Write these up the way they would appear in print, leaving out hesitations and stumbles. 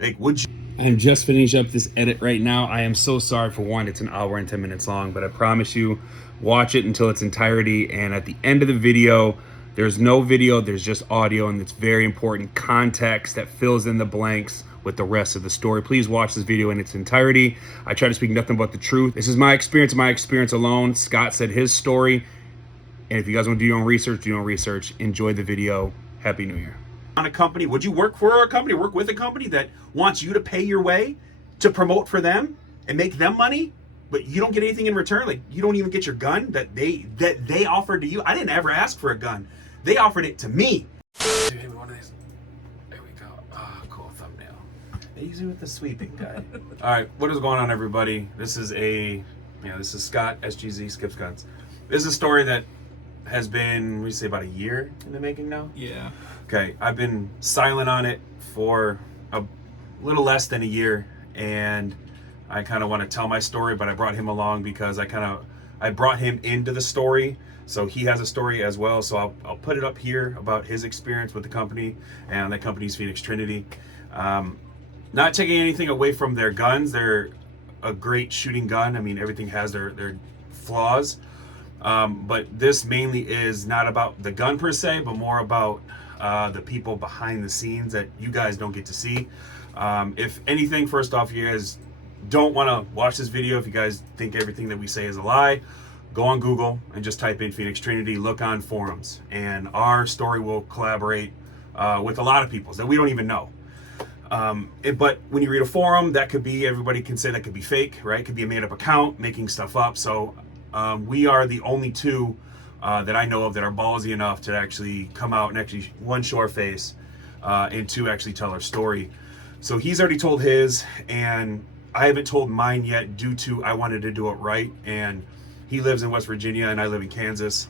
Like, would you? I'm just finishing up this edit right now. I am so sorry for one, it's an hour and 10 minutes long, but I promise you, watch it until its entirety. And at the end of the video, there's no video, there's just audio, and it's very important context that fills in the blanks with the rest of the story. Please watch this video in its entirety. I try to speak nothing but the truth. This is my experience alone. Scott said his story. And if you guys want to do your own research, do your own research. Enjoy the video. Happy New Year. On a company, would you work for a company, work with a company that wants you to pay your way to promote for them and make them money, but you don't get anything in return? Like, you don't even get your gun that they offered to you. I didn't ever ask for a gun. They offered it to me. Dude, give me one of these. There we go. Ah, oh, cool thumbnail. Easy with the sweeping guy. All right, what is going on, everybody? This is Scott, SGZ, skipsgunz. This is a story that has been, we say, about a year in the making now. Yeah. Okay, I've been silent on it for a little less than a year, and I kind of want to tell my story, but I brought him along because I brought him into the story, so he has a story as well. So I'll put it up here about his experience with the company, and the company's Phoenix Trinity. Not taking anything away from their guns. They're a great shooting gun. I mean, everything has their flaws. But this mainly is not about the gun per se, but more about the people behind the scenes that you guys don't get to see. If anything, first off, you guys don't want to watch this video, if you guys think everything that we say is a lie, go on Google and just type in Phoenix Trinity, look on forums, and our story will collaborate with a lot of people that we don't even know. But when you read a forum, that could be, everybody can say that could be fake, right? It could be a made-up account, making stuff up. So we are the only two that I know of that are ballsy enough to actually come out and actually, one, show our face, and two, actually tell our story. So he's already told his, and I haven't told mine yet due to I wanted to do it right. And he lives in West Virginia and I live in Kansas.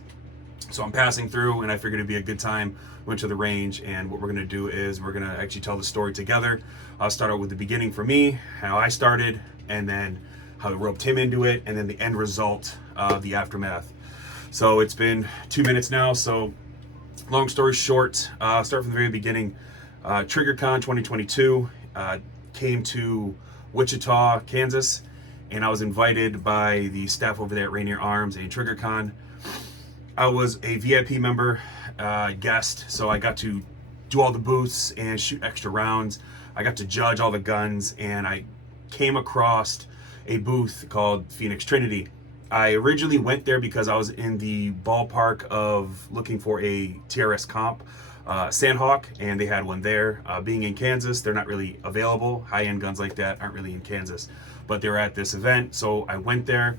So I'm passing through and I figured it'd be a good time. Went to the range, and what we're gonna do is we're gonna actually tell the story together. I'll start out with the beginning for me, how I started, and then how I roped him into it, and then the end result of the aftermath. So it's been 2 minutes now, so long story short, start from the very beginning. TriggerCon 2022 came to Wichita, Kansas, and I was invited by the staff over there at Rainier Arms and TriggerCon. I was a VIP member, guest, so I got to do all the booths and shoot extra rounds. I got to judge all the guns, and I came across a booth called Phoenix Trinity. I originally went there because I was in the ballpark of looking for a TRS comp, Sandhawk, and they had one there. Being in Kansas, they're not really available. High-end guns like that aren't really in Kansas, but they were at this event, so I went there,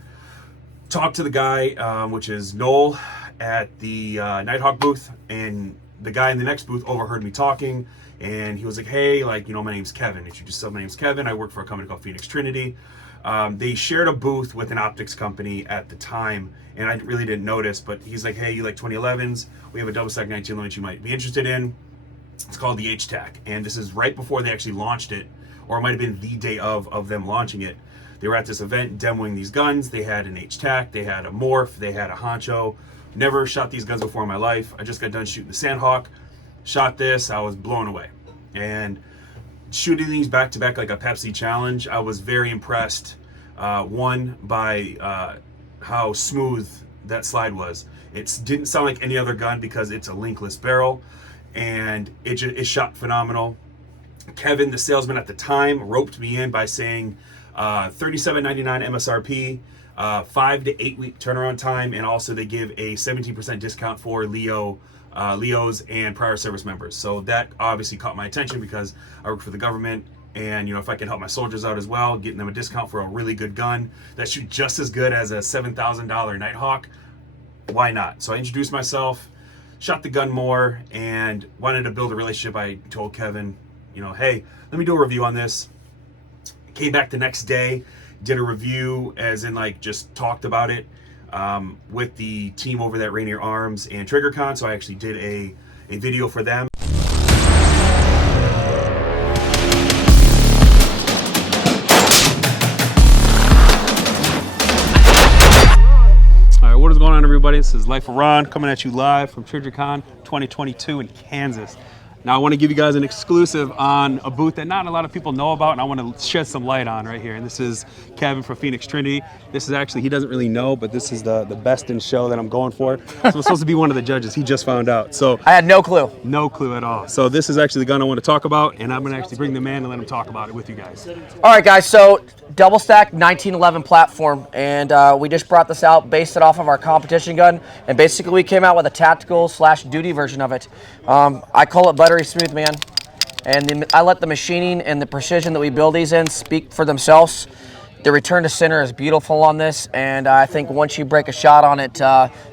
talked to the guy, which is Noel, at the Nighthawk booth, and the guy in the next booth overheard me talking, and he was like, hey, like, you know, my name's Kevin. Introduced yourself, my name's Kevin. I work for a company called Phoenix Trinity. They shared a booth with an optics company at the time, and I really didn't notice, but he's like, hey, you like 2011s? We have a double stack 19 limit you might be interested in. It's called the H-TAC, and this is right before they actually launched it, or it might have been the day of them launching it. They were at this event demoing these guns. They had an H-TAC, they had a Morph, they had a Honcho. Never shot these guns before in my life. I just got done shooting the Sandhawk, shot this, I was blown away. And shooting these back to back like a Pepsi challenge, I was very impressed. One, by how smooth that slide was. It didn't sound like any other gun because it's a linkless barrel, and it shot phenomenal. Kevin, the salesman at the time, roped me in by saying $37.99 MSRP, 5 to 8 week turnaround time, and also they give a 17% discount for Leos and prior service members. So that obviously caught my attention because I work for the government, and you know, if I can help my soldiers out as well, getting them a discount for a really good gun that shoots just as good as a $7,000 Nighthawk, why not? So I introduced myself, shot the gun more, and wanted to build a relationship. I told Kevin, you know, hey, let me do a review on this. Came back the next day, did a review, as in like just talked about it with the team over at Rainier Arms and TriggerCon. So I actually did a video for them. All right, what is going on, everybody? This is Life of Ron coming at you live from TriggerCon 2022 in Kansas. Now I want to give you guys an exclusive on a booth that not a lot of people know about, and I want to shed some light on right here. And this is Kevin from Phoenix Trinity. This is actually, he doesn't really know, but this is the best in show that I'm going for. So I'm supposed to be one of the judges. He just found out. So I had no clue. no clue at all. So this is actually the gun I want to talk about, and I'm going to actually bring the man and let him talk about it with you guys. All right, guys, so double stack 1911 platform, and we just brought this out, based it off of our competition gun, and basically we came out with a tactical / duty version of it. I call it buttery smooth, man, and I let the machining and the precision that we build these in speak for themselves. The return to center is beautiful on this, and I think once you break a shot on it,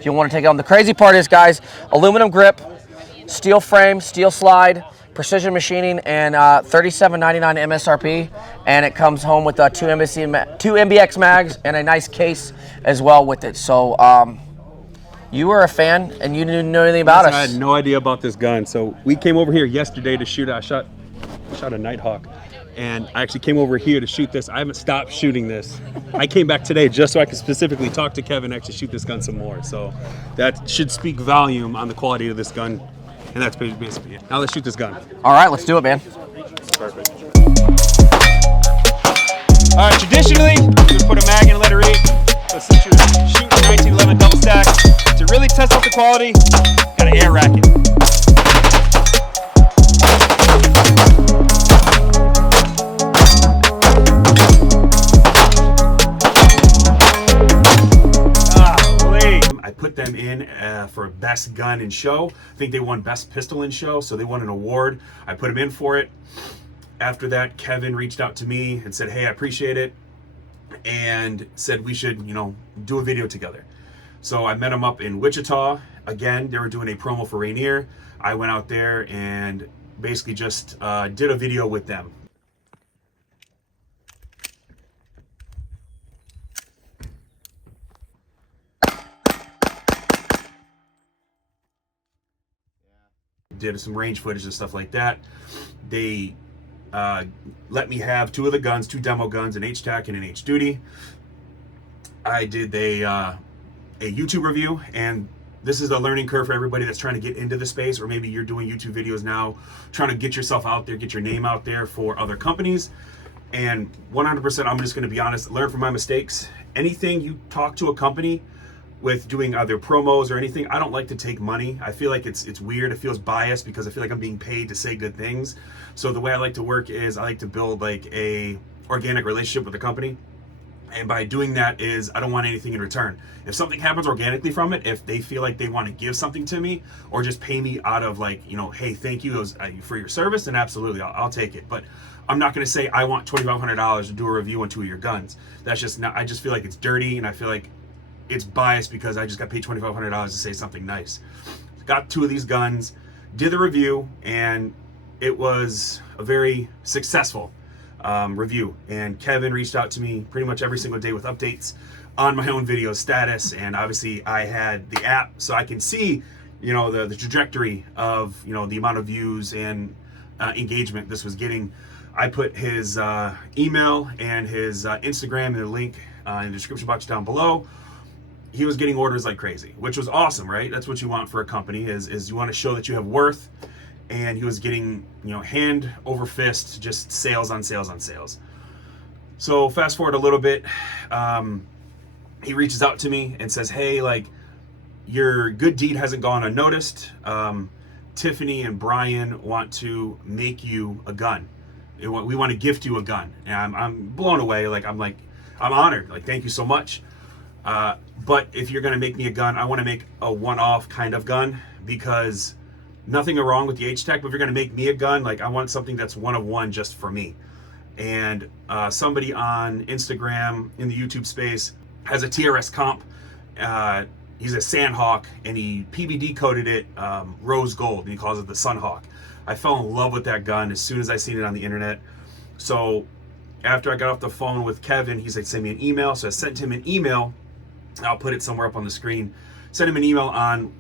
you'll want to take it on. The crazy part is, guys, aluminum grip, steel frame, steel slide, precision machining, and $37.99 MSRP, and it comes home with two MBX mags and a nice case as well with it. So you were a fan and you didn't know anything about us. I had no idea about this gun. So we came over here yesterday to shoot. I shot a Nighthawk, and I actually came over here to shoot this. I haven't stopped shooting this. I came back today just so I could specifically talk to Kevin and actually shoot this gun some more. So that should speak volume on the quality of this gun. And that's basically it. Now let's shoot this gun. All right, let's do it, man. Perfect. All right, traditionally, you would put a mag in a letter 8. But since you're shooting 1911 double stack, to really test out the quality, got an air racket. I put them in for best gun in show. I think they won best pistol in show, so they won an award. I put them in for it. After that, Kevin reached out to me and said, hey, I appreciate it, and said we should, do a video together. So I met him up in Wichita. Again, they were doing a promo for Rainier. I went out there and basically just did a video with them. Did some range footage and stuff like that. They let me have 2 of the guns, 2 demo guns, an H-Tac and an H-Duty. I did a YouTube review, and this is the learning curve for everybody that's trying to get into the space, or maybe you're doing YouTube videos now, trying to get yourself out there, get your name out there for other companies. And 100%, I'm just going to be honest, learn from my mistakes. Anything you talk to a company with doing either promos or anything, I don't like to take money. I feel like it's weird. It feels biased because I feel like I'm being paid to say good things. So the way I like to work is I like to build like a organic relationship with the company. And by doing that is I don't want anything in return. If something happens organically from it, if they feel like they want to give something to me or just pay me out of like, hey, thank you for your service, then absolutely, I'll take it. But I'm not going to say I want $2,500 to do a review on 2 of your guns. That's just not, I just feel like it's dirty, and I feel like it's biased because I just got paid $2,500 to say something nice. Got 2 of these guns, did the review, and it was a very successful review. And Kevin reached out to me pretty much every single day with updates on my own video status. And obviously I had the app so I can see, the trajectory of, the amount of views and engagement this was getting. I put his email and his Instagram in the link in the description box down below. He was getting orders like crazy, which was awesome, right? That's what you want for a company is you want to show that you have worth. And he was getting, hand over fist, just sales on sales on sales. So fast forward a little bit, he reaches out to me and says, hey, like, your good deed hasn't gone unnoticed. Tiffany and Brian want to make you a gun. We want to gift you a gun. And I'm blown away. I'm honored. Like, thank you so much. But if you're going to make me a gun, I want to make a one-off kind of gun, because nothing wrong with the H-Tac, but if you're going to make me a gun, I want something that's one of one just for me. And somebody on Instagram in the YouTube space has a TRS comp. He's a Sandhawk, and he PBD coded it rose gold, and he calls it the Sunhawk. I fell in love with that gun as soon as I seen it on the internet. So after I got off the phone with Kevin, he said, send me an email. So I sent him an email. I'll put it somewhere up on the screen. Send him an email on,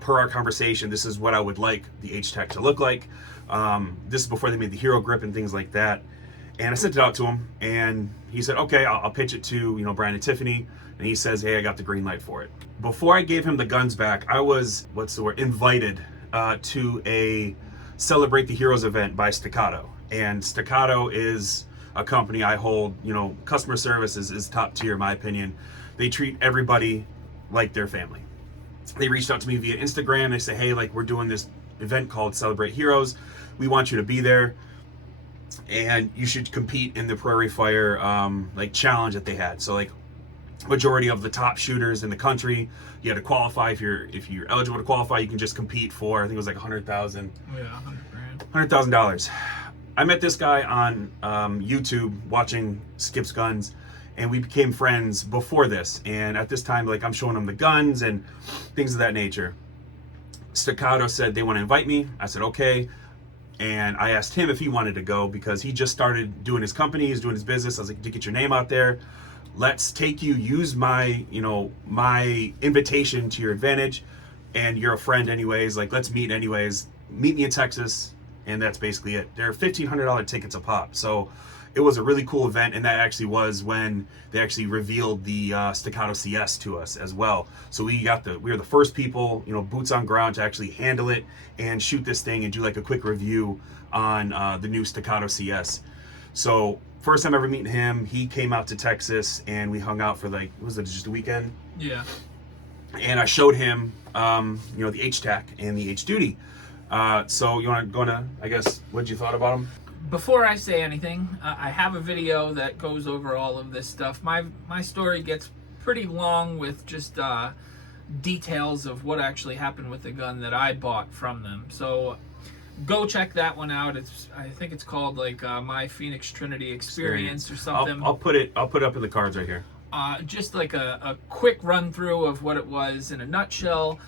per our conversation, this is what I would like the H-Tac to look like. This is before they made the Hero Grip and things like that. And I sent it out to him, and he said, okay, I'll pitch it to, Brian and Tiffany. And he says, hey, I got the green light for it. Before I gave him the guns back, I was, invited to a Celebrate the Heroes event by Staccato. And Staccato is a company I hold, you know, customer service is top tier in my opinion. They treat everybody like their family. They reached out to me via Instagram. They say, hey, like, we're doing this event called Celebrate Heroes. We want you to be there, and you should compete in the Prairie Fire like challenge that they had. So like, majority of the top shooters in the country, you had to qualify. If you're eligible to qualify, you can just compete for, I think it was like $100,000. Yeah, $100,000. $100,000. I met this guy on YouTube watching skipsgunz, and we became friends before this. And at this time, like, I'm showing him the guns and things of that nature. Staccato said they want to invite me. I said okay, and I asked him if he wanted to go because he just started doing his company, he's doing his business. I was like, to get your name out there, let's take you, use my, you know, my invitation to your advantage, and you're a friend anyways, like, let's meet anyways, meet me in Texas. And that's basically it. They're $1,500 tickets a pop. So it was a really cool event, and that actually was when they actually revealed the Staccato CS to us as well. So we were the first people, you know, boots on ground to actually handle it and shoot this thing and do like a quick review on the new Staccato CS. So first time ever meeting him, he came out to Texas and we hung out for like, was it just a weekend? Yeah. And I showed him, you know, the H-Tac and the H-Duty. So you want to go into, I guess, what you thought about them? Before I say anything, I have a video that goes over all of this stuff. My story gets pretty long with just details of what actually happened with the gun that I bought from them. So go check that one out. I think it's called like my Phoenix Trinity experience or something. I'll put it up in the cards right here. Just like a quick run through of what it was in a nutshell.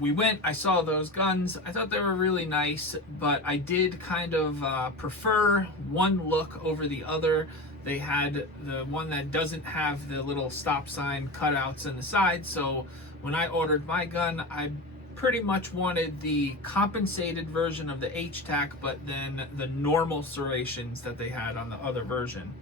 We went, I saw those guns. I thought they were really nice, but I did kind of prefer one look over the other. They had the one that doesn't have the little stop sign cutouts in the side. So when I ordered my gun, I pretty much wanted the compensated version of the H-Tac, but then the normal serrations that they had on the other version,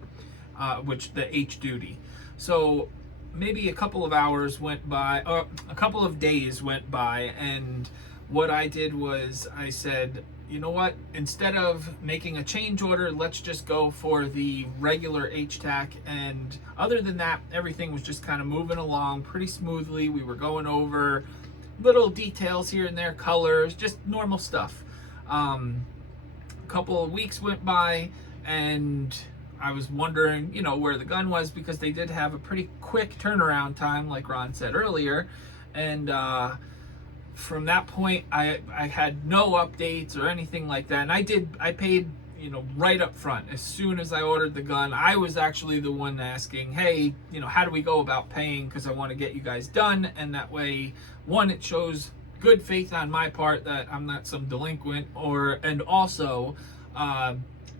which the H-Duty. So maybe a couple of hours went by, or a couple of days went by, and what I did was I said, you know what, instead of making a change order, let's just go for the regular H-Tac. And other than that, everything was just kind of moving along pretty smoothly. We were going over little details here and there, colors, just normal stuff. A couple of weeks went by, and I was wondering, you know, where the gun was, because they did have a pretty quick turnaround time, like Ron said earlier. And from that point, I had no updates or anything like that. And I paid, you know, right up front. As soon as I ordered the gun, I was actually the one asking, hey, you know, how do we go about paying? Because I want to get you guys done. And that way, one, it shows good faith on my part that I'm not some delinquent, and also,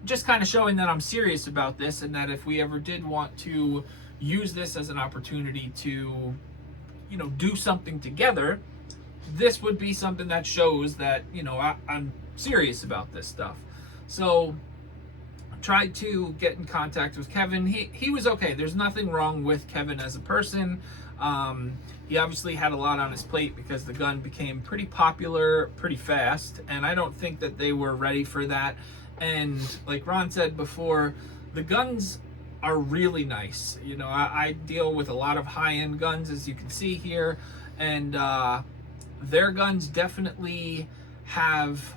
just kind of showing that I'm serious about this, and that if we ever did want to use this as an opportunity to, you know, do something together, this would be something that shows that, you know, I'm serious about this stuff. So I tried to get in contact with Kevin. He was okay. There's nothing wrong with Kevin as a person. He obviously had a lot on his plate because the gun became pretty popular pretty fast, and I don't think that they were ready for that. And like Ron said before, the guns are really nice. You know, I deal with a lot of high-end guns, as you can see here, and their guns definitely have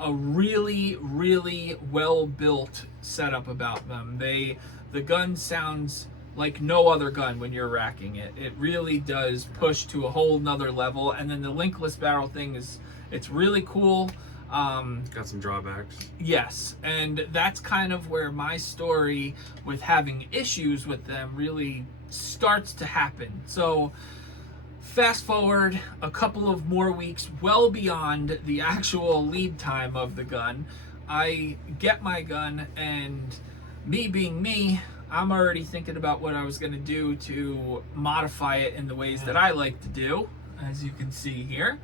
a really, really well-built setup about them. The gun sounds like no other gun when you're racking it. It really does push to a whole nother level. And then the linkless barrel thing it's really cool. Got some drawbacks. Yes, and that's kind of where my story with having issues with them really starts to happen. So fast forward a couple of more weeks, well beyond the actual lead time of the gun, I get my gun, and me being me, I'm already thinking about what I was going to do to modify it in the ways that I like to do, as you can see here.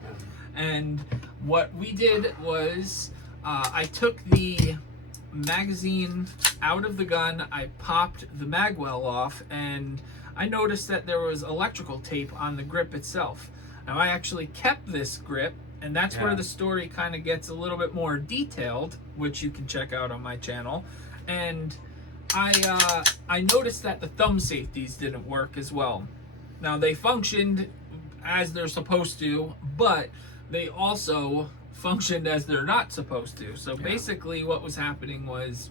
And what we did was I took the magazine out of the gun, I popped the mag well off, and I noticed that there was electrical tape on the grip itself. Now I actually kept this grip And that's where Yeah. the story kind of gets a little bit more detailed, which you can check out on my channel. And I noticed that the thumb safeties didn't work as well. Now, they functioned as they're supposed to, but they also functioned as they're not supposed to. So basically what was happening was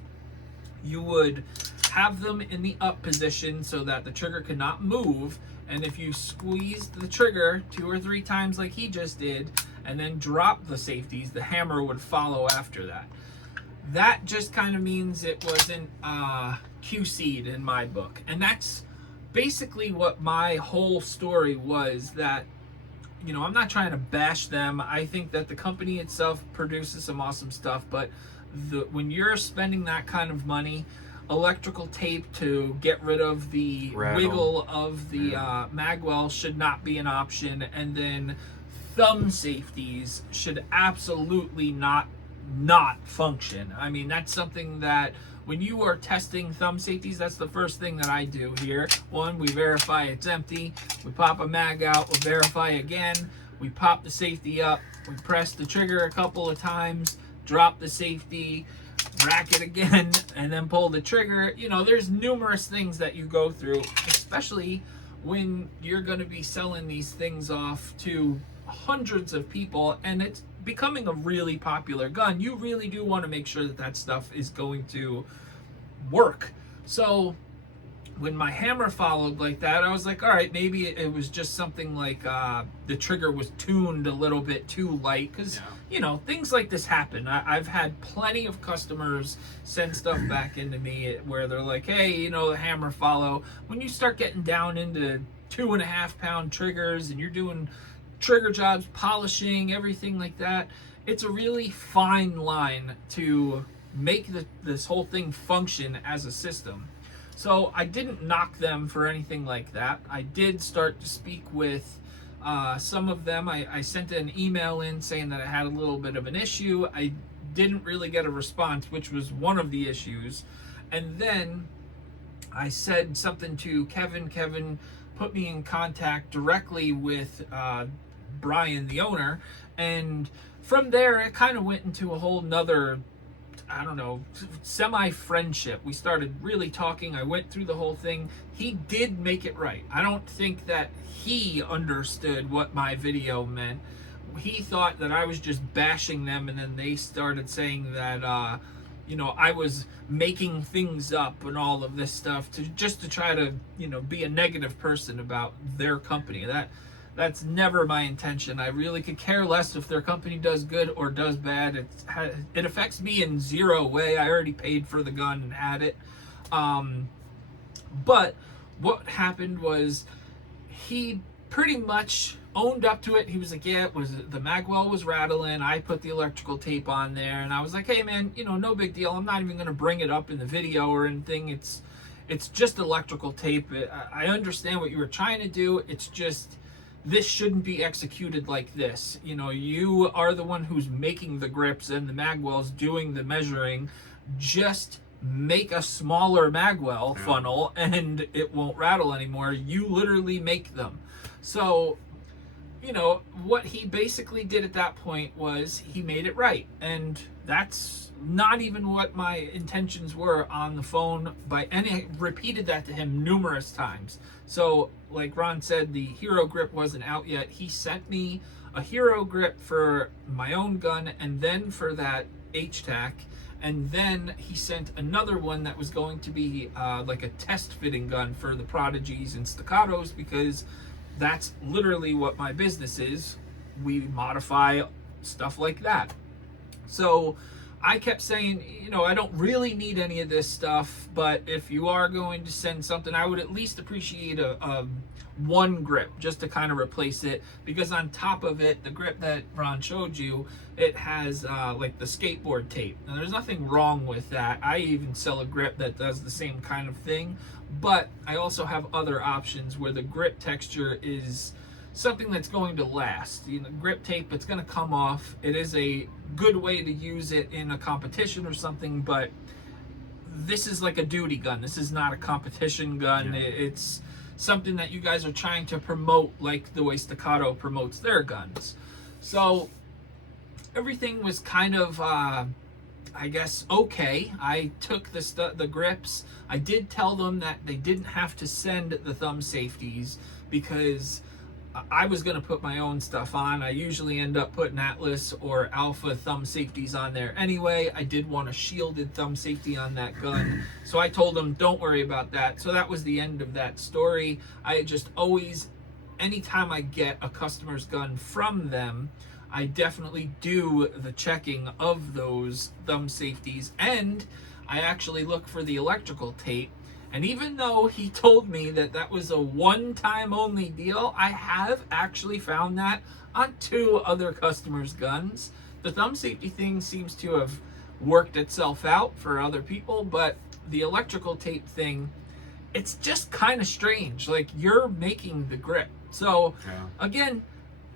you would have them in the up position so that the trigger could not move, and if you squeezed the trigger 2 or 3 times like he just did and then dropped the safeties, the hammer would follow after that. That just kind of means it wasn't QC'd in my book. And that's basically what my whole story was. That, you know, I'm not trying to bash them. I think that the company itself produces some awesome stuff, but when you're spending that kind of money, electrical tape to get rid of the wiggle of the magwell should not be an option. And then thumb safeties should absolutely not function. I mean, that's something that when you are testing thumb safeties, that's the first thing that I do here. One, we verify it's empty. We pop a mag out, we'll verify again. We pop the safety up, we press the trigger a couple of times, drop the safety, rack it again, and then pull the trigger. You know, there's numerous things that you go through, especially when you're going to be selling these things off to hundreds of people and it's becoming a really popular gun. You really do want to make sure that that stuff is going to work. So when my hammer followed like that, I was like, all right, maybe it was just something like the trigger was tuned a little bit too light, because you know, things like this happen. I've had plenty of customers send stuff back into me where they're like, hey, you know, the hammer follow. When you start getting down into 2.5 pound triggers and you're doing trigger jobs, polishing, everything like that, it's a really fine line to make this whole thing function as a system. So I didn't knock them for anything like that. I did start to speak with some of them. I sent an email in saying that I had a little bit of an issue. I didn't really get a response, which was one of the issues. And then I said something to Kevin. Kevin put me in contact directly with Brian, the owner, and from there it kind of went into a whole nother, I don't know, semi-friendship. We started really talking. I went through the whole thing. He did make it right. I don't think that he understood what my video meant. He thought that I was just bashing them, and then they started saying that you know, I was making things up and all of this stuff to try to, you know, be a negative person about their company. That's never my intention. I really could care less if their company does good or does bad. It affects me in zero way. I already paid for the gun and had it. But what happened was he pretty much owned up to it. He was like, yeah, it was, the magwell was rattling. I put the electrical tape on there, and I was like, hey man, you know, no big deal. I'm not even going to bring it up in the video or anything. It's just electrical tape. I understand what you were trying to do. It's just, this shouldn't be executed like this. You know, you are the one who's making the grips and the magwell's doing the measuring. Just make a smaller magwell funnel and it won't rattle anymore. You literally make them. So, you know, what he basically did at that point was he made it right. And that's not even what my intentions were on the phone and I repeated that to him numerous times. So like Ron said, the Hero grip wasn't out yet. He sent me a Hero grip for my own gun and then for that HTAC, and then he sent another one that was going to be like a test fitting gun for the Prodigies and Staccatos, because that's literally what my business is. We modify stuff like that. So I kept saying, you know, I don't really need any of this stuff, but if you are going to send something, I would at least appreciate a one grip just to kind of replace it, because on top of it, the grip that Ron showed you, it has like the skateboard tape. Now there's nothing wrong with that. I even sell a grip that does the same kind of thing, but I also have other options where the grip texture is something that's going to last. You know, grip tape, it's going to come off. It is a good way to use it in a competition or something, but this is like a duty gun. This is not a competition gun. It's something that you guys are trying to promote like the way Staccato promotes their guns. So everything was kind of, I guess, okay. I took the grips. I did tell them that they didn't have to send the thumb safeties because I was going to put my own stuff on. I usually end up putting Atlas or Alpha thumb safeties on there anyway. I did want a shielded thumb safety on that gun, so I told them don't worry about that. So that was the end of that story. I just always, anytime I get a customer's gun from them, I definitely do the checking of those thumb safeties, and I actually look for the electrical tape. And even though he told me that that was a one-time only deal, I have actually found that on 2 other customers' guns. The thumb safety thing seems to have worked itself out for other people, but the electrical tape thing, it's just kind of strange. Like, you're making the grip. So, again,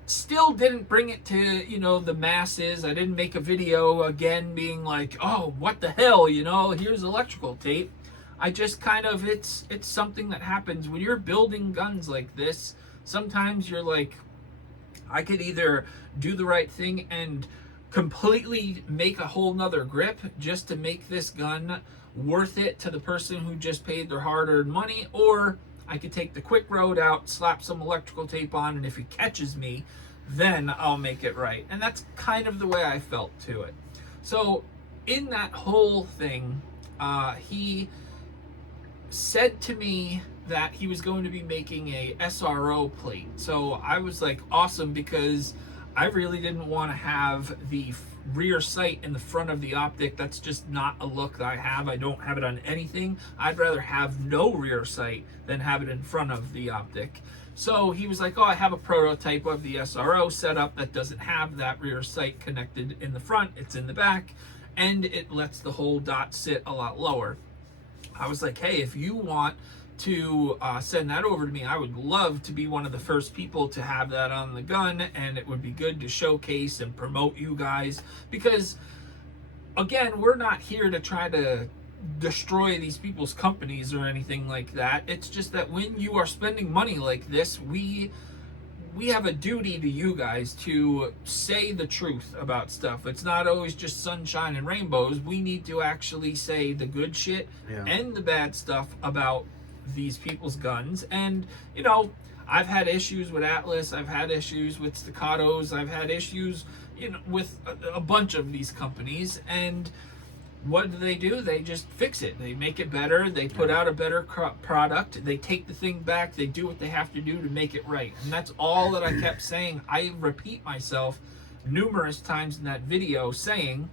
still didn't bring it to, you know, the masses. I didn't make a video again being like, oh, what the hell, you know, here's electrical tape. I just kind of, it's something that happens when you're building guns like this. Sometimes you're like, I could either do the right thing and completely make a whole nother grip just to make this gun worth it to the person who just paid their hard-earned money, or I could take the quick road out, slap some electrical tape on, and if he catches me, then I'll make it right. And that's kind of the way I felt to it. So in that whole thing, he said to me that he was going to be making a SRO plate. So I was like, awesome, because I really didn't want to have the rear sight in the front of the optic. That's just not a look that I have. I don't have it on anything. I'd rather have no rear sight than have it in front of the optic. So he was like, oh, I have a prototype of the SRO setup that doesn't have that rear sight connected in the front. It's in the back, and it lets the whole dot sit a lot lower. I was like, hey, if you want to send that over to me, I would love to be one of the first people to have that on the gun, and it would be good to showcase and promote you guys, because again, we're not here to try to destroy these people's companies or anything like that. It's just that when you are spending money like this, we have a duty to you guys to say the truth about stuff. It's not always just sunshine and rainbows. We need to actually say the good shit and the bad stuff about these people's guns. And, you know, I've had issues with Atlas. I've had issues with Staccatos. I've had issues, you know, with a bunch of these companies. And what do? They just fix it. They make it better. They put out a better product. They take the thing back. They do what they have to do to make it right. And that's all that I kept saying. I repeat myself numerous times in that video saying,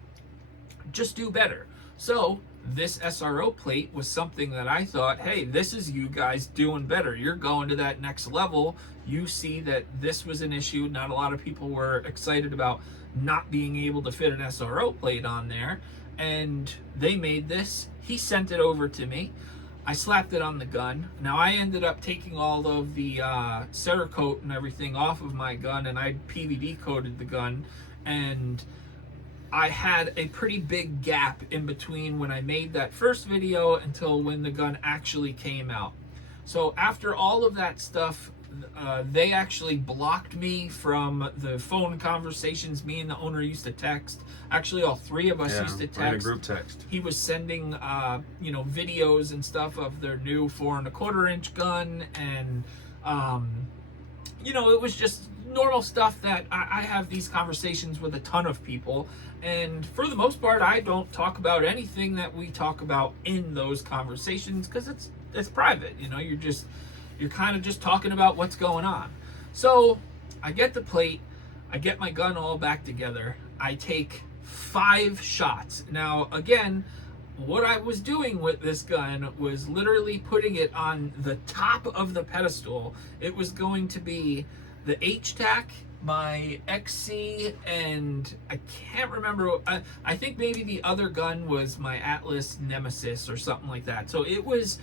just do better. So this SRO plate was something that I thought, hey, this is you guys doing better. You're going to that next level. You see that this was an issue. Not a lot of people were excited about not being able to fit an SRO plate on there. And they made this. He sent it over to me. I slapped it on the gun. Now I ended up taking all of the Cerakote and everything off of my gun, and I PVD coated the gun, and I had a pretty big gap in between when I made that first video until when the gun actually came out. So after all of that stuff, they actually blocked me from the phone conversations me and the owner used to text. Actually, all 3 of us used to text. I had a group text. He was sending, you know, videos and stuff of their new 4 1/4 inch gun, and you know, it was just normal stuff that I have these conversations with a ton of people, and for the most part, I don't talk about anything that we talk about in those conversations because it's private. You know, you're kind of just talking about what's going on. So I get the plate, I get my gun all back together, I take 5 shots. Now again, what I was doing with this gun was literally putting it on the top of the pedestal. It was going to be the H-Tac, my XC, and I can't remember, I think maybe the other gun was my Atlas Nemesis or something like that. So it was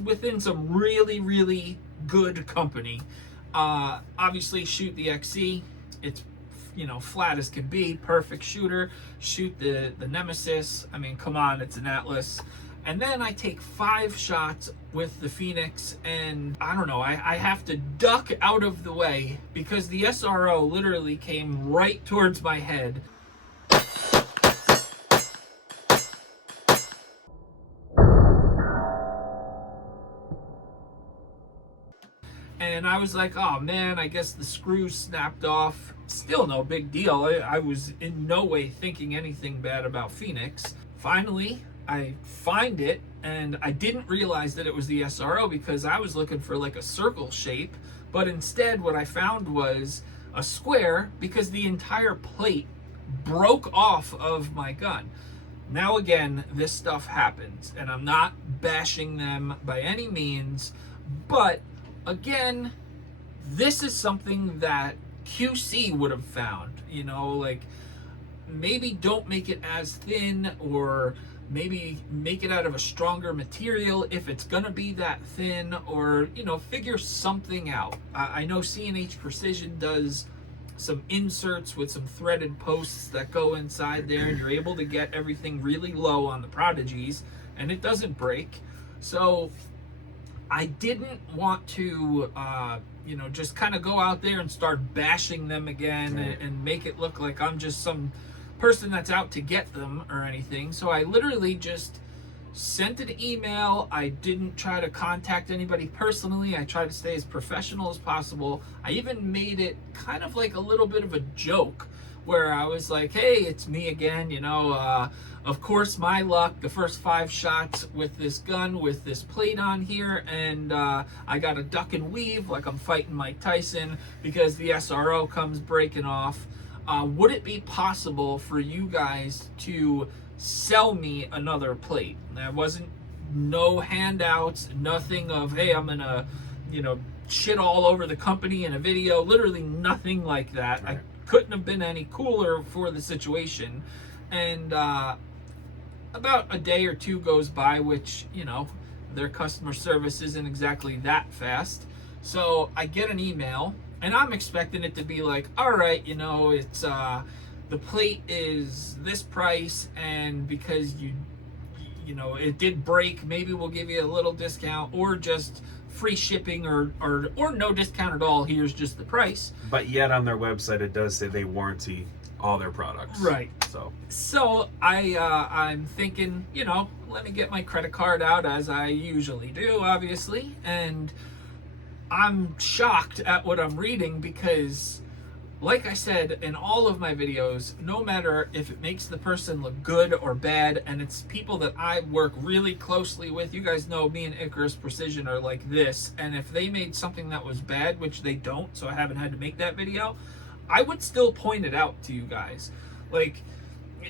within some really, really good company. Obviously, shoot the XC. It's, you know, flat as can be, perfect shooter. Shoot the Nemesis. I mean, come on, it's an Atlas. And then I take 5 shots with the Phoenix, and I don't know, I have to duck out of the way because the SRO literally came right towards my head. And I was like, oh man, I guess the screw snapped off. Still no big deal. I was in no way thinking anything bad about Phoenix. Finally, I find it, and I didn't realize that it was the SRO because I was looking for like a circle shape, but instead what I found was a square because the entire plate broke off of my gun. Now again, this stuff happens, and I'm not bashing them by any means, but again, this is something that QC would have found, you know, like maybe don't make it as thin, or maybe make it out of a stronger material if it's gonna be that thin, or, you know, figure something out. I know C&H Precision does some inserts with some threaded posts that go inside there, and you're able to get everything really low on the Prodigies, and it doesn't break. So I didn't want to, you know, just kind of go out there and start bashing them again and make it look like I'm just some person that's out to get them or anything. So I literally just sent an email. I didn't try to contact anybody personally. I tried to stay as professional as possible. I even made it kind of like a little bit of a joke where I was like, hey, it's me again, you know, of course, my luck, the first 5 shots with this gun, with this plate on here, and I got a duck and weave like I'm fighting Mike Tyson because the SRO comes breaking off. Would it be possible for you guys to sell me another plate? There wasn't no handouts, nothing of, hey, I'm gonna, you know, shit all over the company in a video, literally nothing like that. I couldn't have been any cooler for the situation. And about a day or two goes by, which, you know, their customer service isn't exactly that fast. So I get an email, and I'm expecting it to be like, all right, you know, it's the plate is this price, and because you know, it did break, maybe we'll give you a little discount, or just free shipping, or no discount at all. Here's just the price. But yet on their website it does say they warranty all their products. Right. So I'm thinking, you know, let me get my credit card out, as I usually do, obviously, and I'm shocked at what I'm reading because, like I said in all of my videos, no matter if it makes the person look good or bad, and it's people that I work really closely with, you guys know me and Icarus Precision are like this, and if they made something that was bad, which they don't, so I haven't had to make that video, I would still point it out to you guys. Like,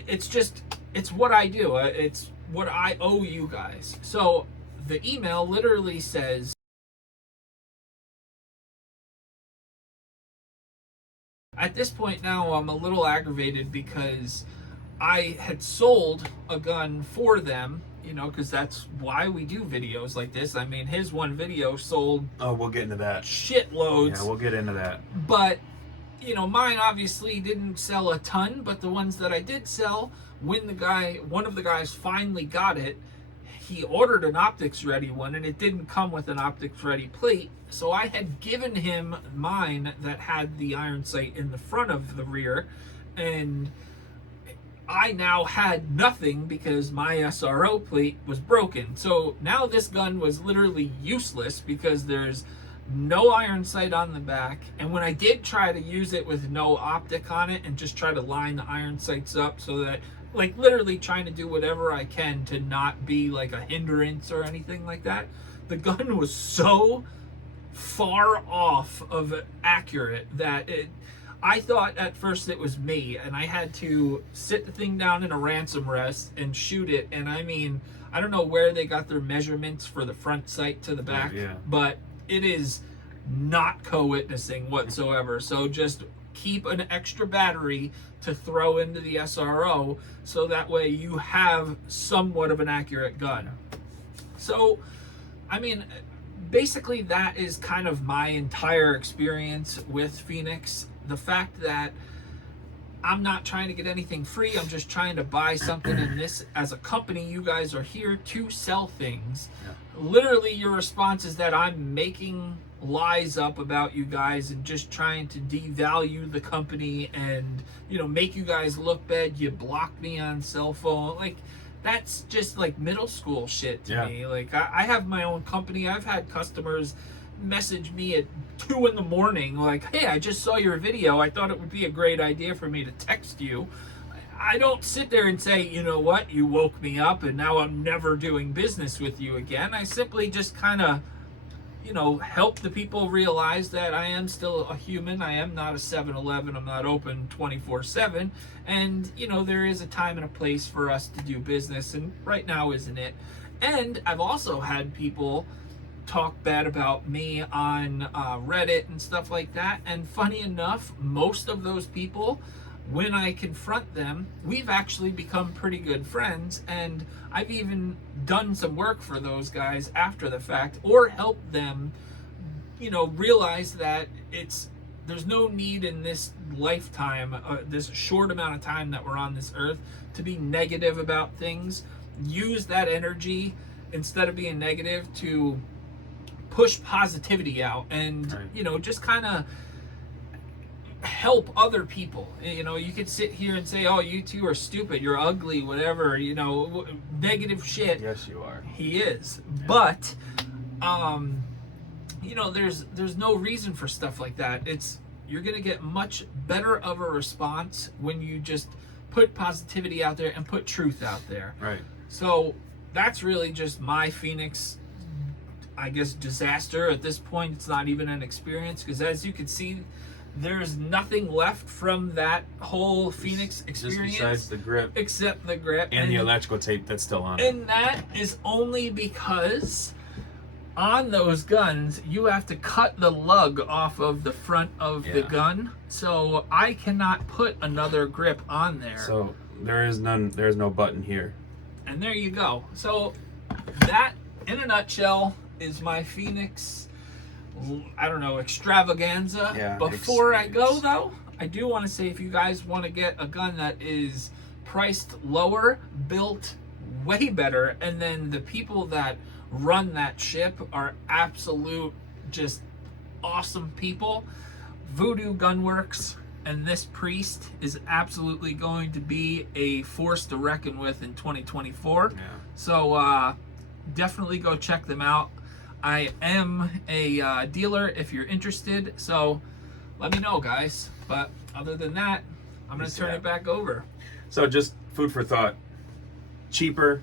it's what I do. It's what I owe you guys. So the email literally says, at this point now, I'm a little aggravated because I had sold a gun for them, you know, because that's why we do videos like this. I mean, his one video sold... Oh, we'll get into that. Shitloads. Yeah, we'll get into that. But, you know, mine obviously didn't sell a ton, but the ones that I did sell, when one of the guys finally got it, he ordered an optics ready one, and it didn't come with an optics ready plate. So I had given him mine that had the iron sight in the front of the rear, and I now had nothing because my SRO plate was broken. So now this gun was literally useless because there's no iron sight on the back. And when I did try to use it with no optic on it and just try to line the iron sights up so that, like, literally trying to do whatever I can to not be like a hindrance or anything like that, the gun was so far off of accurate that I thought at first it was me, and I had to sit the thing down in a ransom rest and shoot it. And I mean, I don't know where they got their measurements for the front sight to the back, but it is not co-witnessing whatsoever. So just keep an extra battery to throw into the SRO, so that way you have somewhat of an accurate gun. So, I mean, basically that is kind of my entire experience with Phoenix. The fact that I'm not trying to get anything free, I'm just trying to buy something in this. As a company, you guys are here to sell things. Literally, your response is that I'm making lies up about you guys and just trying to devalue the company and, you know, make you guys look bad. You blocked me on cell phone. Like, that's just like middle school shit to me. Like, I have my own company. I've had customers message me at 2 in the morning like, hey, I just saw your video, I thought it would be a great idea for me to text you. I don't sit there and say, you know what, you woke me up and now I'm never doing business with you again. I simply just kind of, you know, help the people realize that I am still a human. I am not a 7-Eleven. I'm not open 24/7. And, you know, there is a time and a place for us to do business, and right now isn't it. And I've also had people talk bad about me on Reddit and stuff like that. And funny enough, most of those people, when I confront them, we've actually become pretty good friends, and I've even done some work for those guys after the fact, or helped them, you know, realize that there's no need in this lifetime, this short amount of time that we're on this earth, to be negative about things. Use that energy, instead of being negative, to push positivity out, and you know, just kind of help other people. You know, you could sit here and say, oh, you two are stupid, you're ugly, whatever, you know, negative shit. Yes, you are. He is. Yeah. But you know, there's no reason for stuff like that. You're gonna get much better of a response when you just put positivity out there and put truth out there. Right. So that's really just my Phoenix, I guess, disaster. At this point, it's not even an experience, because as you can see, there's nothing left from that whole Phoenix experience. Just besides the grip. Except the grip. And the electrical tape that's still on it. And that is only because on those guns, you have to cut the lug off of the front of the gun. So I cannot put another grip on there. So there's no button here. And there you go. So that, in a nutshell, is my Phoenix, I don't know, extravaganza. Yeah, Before I go, though, I do want to say, if you guys want to get a gun that is priced lower, built way better, and then the people that run that ship are absolute, just awesome people, Voodoo Gunworks and this Priest is absolutely going to be a force to reckon with in 2024. Yeah. So definitely go check them out. I am a dealer if you're interested, so let me know, guys. But other than that, I'm going to turn it back over. So just food for thought. Cheaper,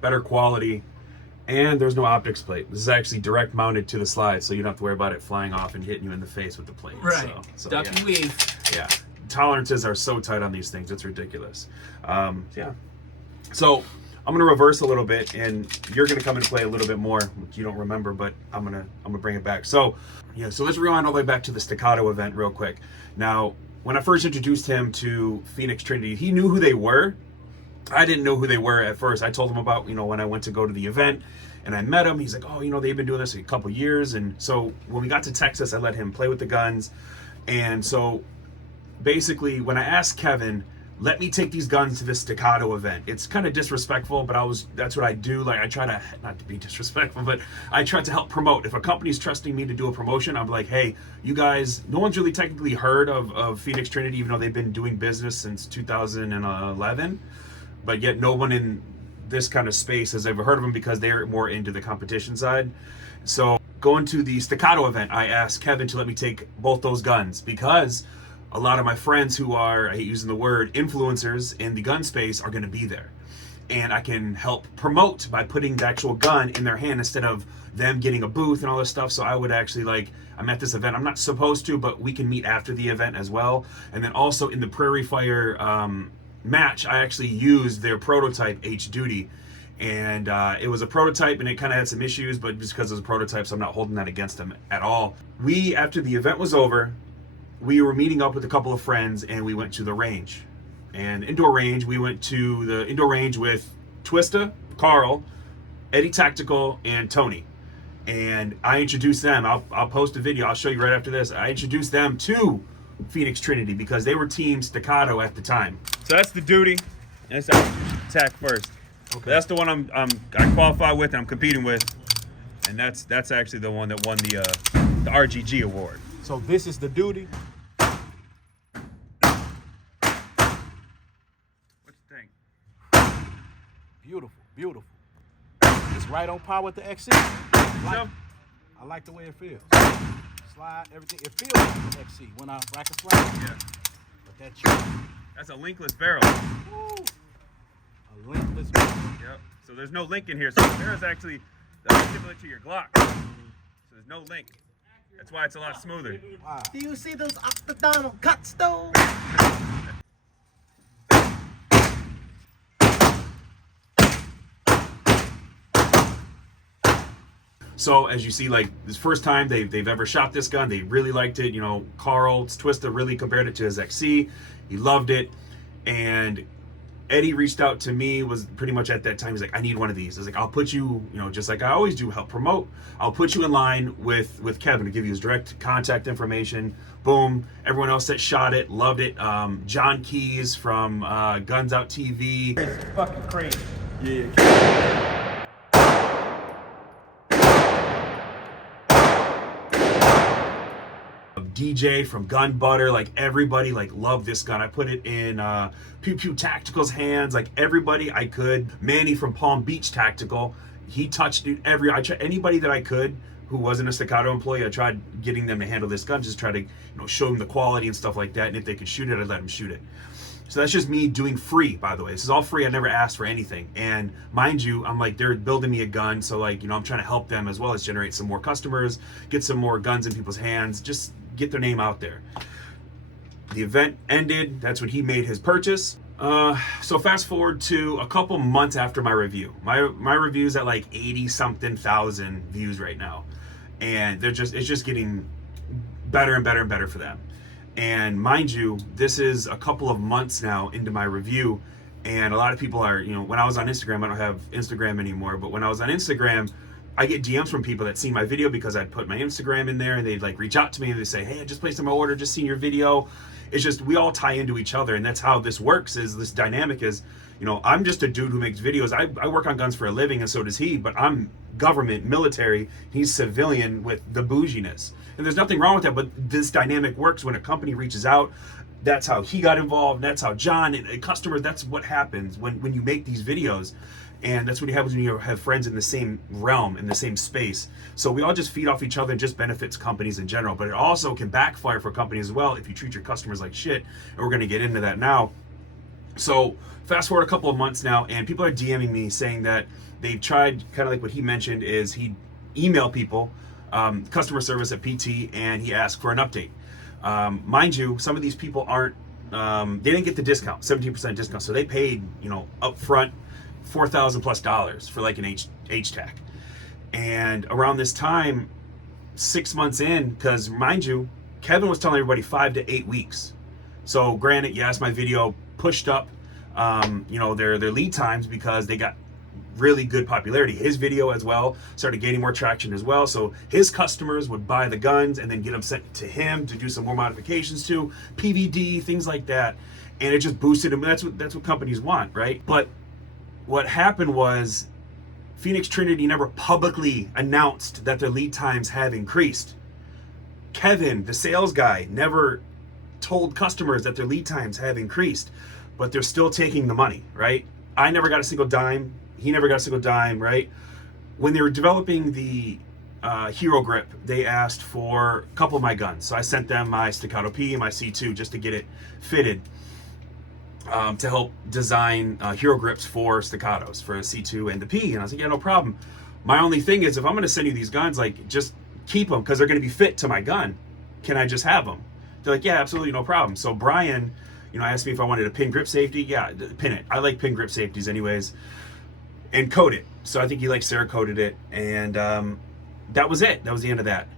better quality, and there's no optics plate. This is actually direct mounted to the slide, so you don't have to worry about it flying off and hitting you in the face with the plate. Right. So Duck and weave. Yeah. Tolerances are so tight on these things. It's ridiculous. Yeah. So I'm going to reverse a little bit, and you're going to come into play a little bit more, which you don't remember, but I'm going to bring it back. So, yeah, so let's rewind all the way back to the Staccato event real quick. Now, when I first introduced him to Phoenix Trinity, he knew who they were. I didn't know who they were at first. I told him about, you know, when I went to go to the event and I met him, he's like, oh, you know, they've been doing this a couple years. And so when we got to Texas, I let him play with the guns. And so basically when I asked Kevin, let me take these guns to this Staccato event, it's kind of disrespectful, but that's what I do. Like, I try to, not to be disrespectful, but I try to help promote. If a company's trusting me to do a promotion, I'm like, hey, you guys, no one's really technically heard of Phoenix Trinity, even though they've been doing business since 2011. But yet no one in this kind of space has ever heard of them because they're more into the competition side. So going to the Staccato event, I asked Kevin to let me take both those guns, because a lot of my friends who are, I hate using the word, influencers in the gun space are going to be there. And I can help promote by putting the actual gun in their hand instead of them getting a booth and all this stuff. So I would actually, like, I'm at this event, I'm not supposed to, but we can meet after the event as well. And then also in the Prairie Fire match, I actually used their prototype H Duty, and it was a prototype and it kind of had some issues, but just because it was a prototype, so I'm not holding that against them at all. We, after the event was over, we were meeting up with a couple of friends and we went to the range. And indoor range, we went to the indoor range with Twista, Carl, Eddie Tactical, and Tony. And I introduced them. I'll post a video, I'll show you right after this. I introduced them to Phoenix Trinity because they were team Staccato at the time. So that's the Duty. That's attack first. Okay. That's the one I qualify with and I'm competing with. And that's actually the one that won the RGG award. So this is the Duty. What you think? Beautiful, beautiful. It's right on par with the XC. So, I like the way it feels. Slide, everything. It feels like an XC when I rack a slide. Yeah. But that choke. That's a linkless barrel. Woo. A linkless barrel. Yep. So there's no link in here. So the barrel is actually similar to your Glock. So there's no link. That's why it's a lot smoother. Wow. Do you see those octagonal cuts though? So as you see, like this first time they've ever shot this gun, they really liked it. You know, Carl Twista really compared it to his XC. He loved it. And Eddie reached out to me, was pretty much at that time, he's like, I need one of these. I was like, I'll put you, you know, just like I always do, help promote. I'll put you in line with Kevin to give you his direct contact information. Boom. Everyone else that shot it, loved it. John Keys from Guns Out TV. It's fucking crazy. Yeah. DJ from Gun Butter, like everybody like loved this gun. I put it in Pew Pew Tactical's hands, like everybody I could. Manny from Palm Beach Tactical, he touched it. I tried anybody that I could who wasn't a Staccato employee. I tried getting them to handle this gun, just try to, you know, show them the quality and stuff like that. And if they could shoot it, I'd let them shoot it. So that's just me doing free, by the way. This is all free. I never asked for anything. And mind you, I'm like, they're building me a gun. So like, you know, I'm trying to help them as well as generate some more customers, get some more guns in people's hands, just get their name out there. The event ended. That's when he made his purchase. So fast forward to a couple months after my review. My review's at like 80-something thousand views right now. And it's just getting better and better and better for them. And mind you, this is a couple of months now into my review, and a lot of people are, you know, when I was on Instagram, I don't have Instagram anymore, but when I was on Instagram, I get DMs from people that see my video because I'd put my Instagram in there, and they'd like reach out to me and they say, hey, I just placed my order, just seen your video. It's just, we all tie into each other, and that's how this works, is this dynamic is, you know, I'm just a dude who makes videos. I work on guns for a living, and so does he, but I'm government, military, he's civilian with the bouginess. And there's nothing wrong with that, but this dynamic works when a company reaches out. That's how he got involved. That's how John and customers, that's what happens when you make these videos. And that's what happens when you have friends in the same realm, in the same space. So we all just feed off each other, and just benefits companies in general. But it also can backfire for companies as well if you treat your customers like shit. And we're gonna get into that now. So fast forward a couple of months now, and people are DMing me saying that they've tried, kind of like what he mentioned, is he email people, customer service at PT, and he asked for an update. Mind you, some of these people aren't, they didn't get the discount, 17% discount. So they paid, you know, up front, $4,000+ for like an HTAC. And around this time, 6 months in, because mind you, Kevin was telling everybody 5 to 8 weeks. So granted, yes, my video pushed up, you know, their lead times because they got really good popularity. His video as well started gaining more traction as well. So his customers would buy the guns and then get them sent to him to do some more modifications to PVD, things like that. And it just boosted him. That's what companies want, right? But what happened was Phoenix Trinity never publicly announced that their lead times have increased. Kevin, the sales guy, never told customers that their lead times have increased, but they're still taking the money, right? I never got a single dime. He never got a single dime, right? When they were developing the Hero Grip, they asked for a couple of my guns. So I sent them my Staccato P and my C2 just to get it fitted, to help design Hero Grips for Staccatos, for a C2 and the P. And I was like, yeah, no problem. My only thing is, if I'm gonna send you these guns, like, just keep them, because they're gonna be fit to my gun. Can I just have them? They're like, yeah, absolutely, no problem. So Brian, you know, asked me if I wanted a pin grip safety. Yeah, pin it. I like pin grip safeties anyways. And coat it. So I think he like Cerakoted it, and that was it. That was the end of that.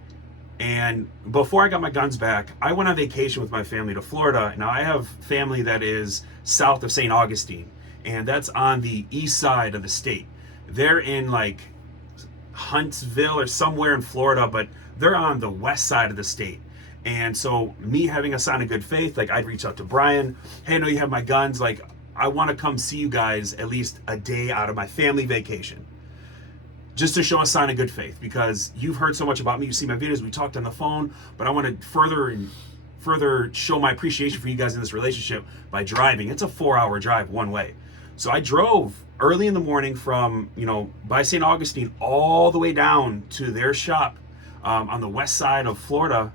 And before I got my guns back, I went on vacation with my family to Florida. Now I have family that is south of St. Augustine, and that's on the east side of the state. They're in like Huntsville or somewhere in Florida, but they're on the west side of the state. And so me having a sign of good faith, like I'd reach out to Brian, hey, I know you have my guns, like I want to come see you guys at least a day out of my family vacation, just to show a sign of good faith, because you've heard so much about me. You see my videos, we talked on the phone, but I want to further show my appreciation for you guys in this relationship by driving. It's a 4-hour drive one way. So I drove early in the morning from, you know, by St. Augustine all the way down to their shop on the west side of Florida,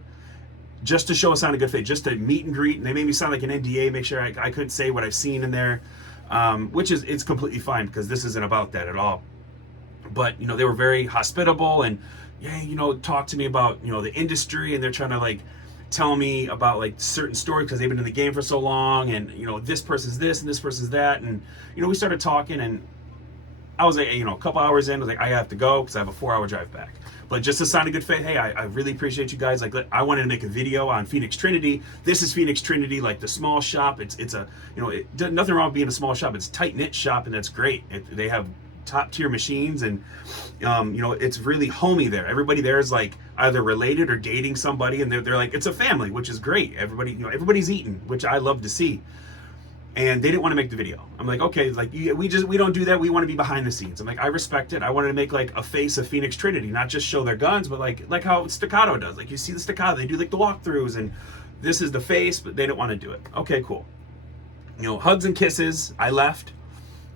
just to show a sign of good faith, just to meet and greet. And they made me sign like an NDA, make sure I couldn't say what I've seen in there, which is, it's completely fine because this isn't about that at all. But, you know, they were very hospitable and, yeah, you know, talk to me about, you know, the industry, and they're trying to like tell me about like certain stories because they've been in the game for so long, and, you know, this person's this and this person's that. And, you know, we started talking, and I was like, you know, a couple hours in, I was like, I have to go because I have a 4-hour drive back. But just a sign of good faith, hey, I really appreciate you guys. Like, I wanted to make a video on Phoenix Trinity. This is Phoenix Trinity, like the small shop. It's a, you know, nothing wrong with being a small shop. It's a tight-knit shop, and that's great. They have top-tier machines, and, you know, it's really homey there. Everybody there is like either related or dating somebody, and they're like, it's a family, which is great. Everybody, you know, everybody's eating, which I love to see. And they didn't want to make the video. I'm like, okay, like we don't do that. We want to be behind the scenes. I'm like, I respect it. I wanted to make like a face of Phoenix Trinity, not just show their guns, but like how Staccato does. Like, you see the Staccato, they do like the walkthroughs, and this is the face, but they didn't want to do it. Okay, cool. You know, hugs and kisses. I left,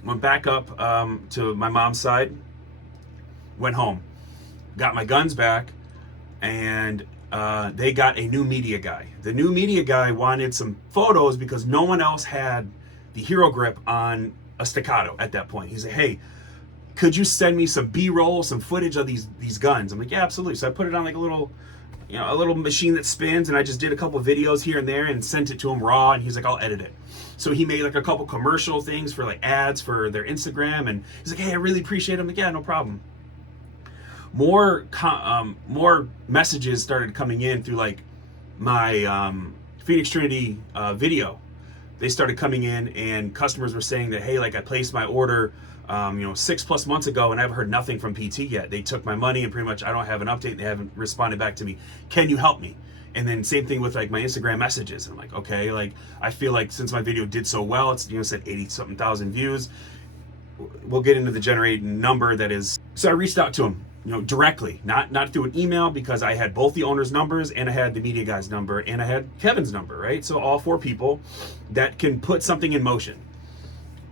went back up to my mom's side, went home, got my guns back, and they got a new media guy. The new media guy wanted some photos because no one else had the hero grip on a Staccato at that point. He said, hey, could you send me some B-roll, some footage of these guns? I'm like, yeah, absolutely. So I put it on like a little, you know, a little machine that spins, and I just did a couple videos here and there and sent it to him raw, and he's like, I'll edit it. So he made like a couple commercial things for like ads for their Instagram, and he's like, hey, I really appreciate it. I'm like, yeah, no problem. More messages started coming in through like my Phoenix Trinity video. They started coming in, and customers were saying that, hey, like I placed my order, you know, 6+ months ago, and I've heard nothing from PT yet. They took my money, and pretty much I don't have an update. They haven't responded back to me. Can you help me? And then same thing with like my Instagram messages. I'm like, okay, like I feel like since my video did so well, it's, you know, said 80-something thousand views. We'll get into the generated number that is. So I reached out to him, you know, directly, not through an email, because I had both the owner's numbers, and I had the media guy's number, and I had Kevin's number, right? So all 4 people that can put something in motion.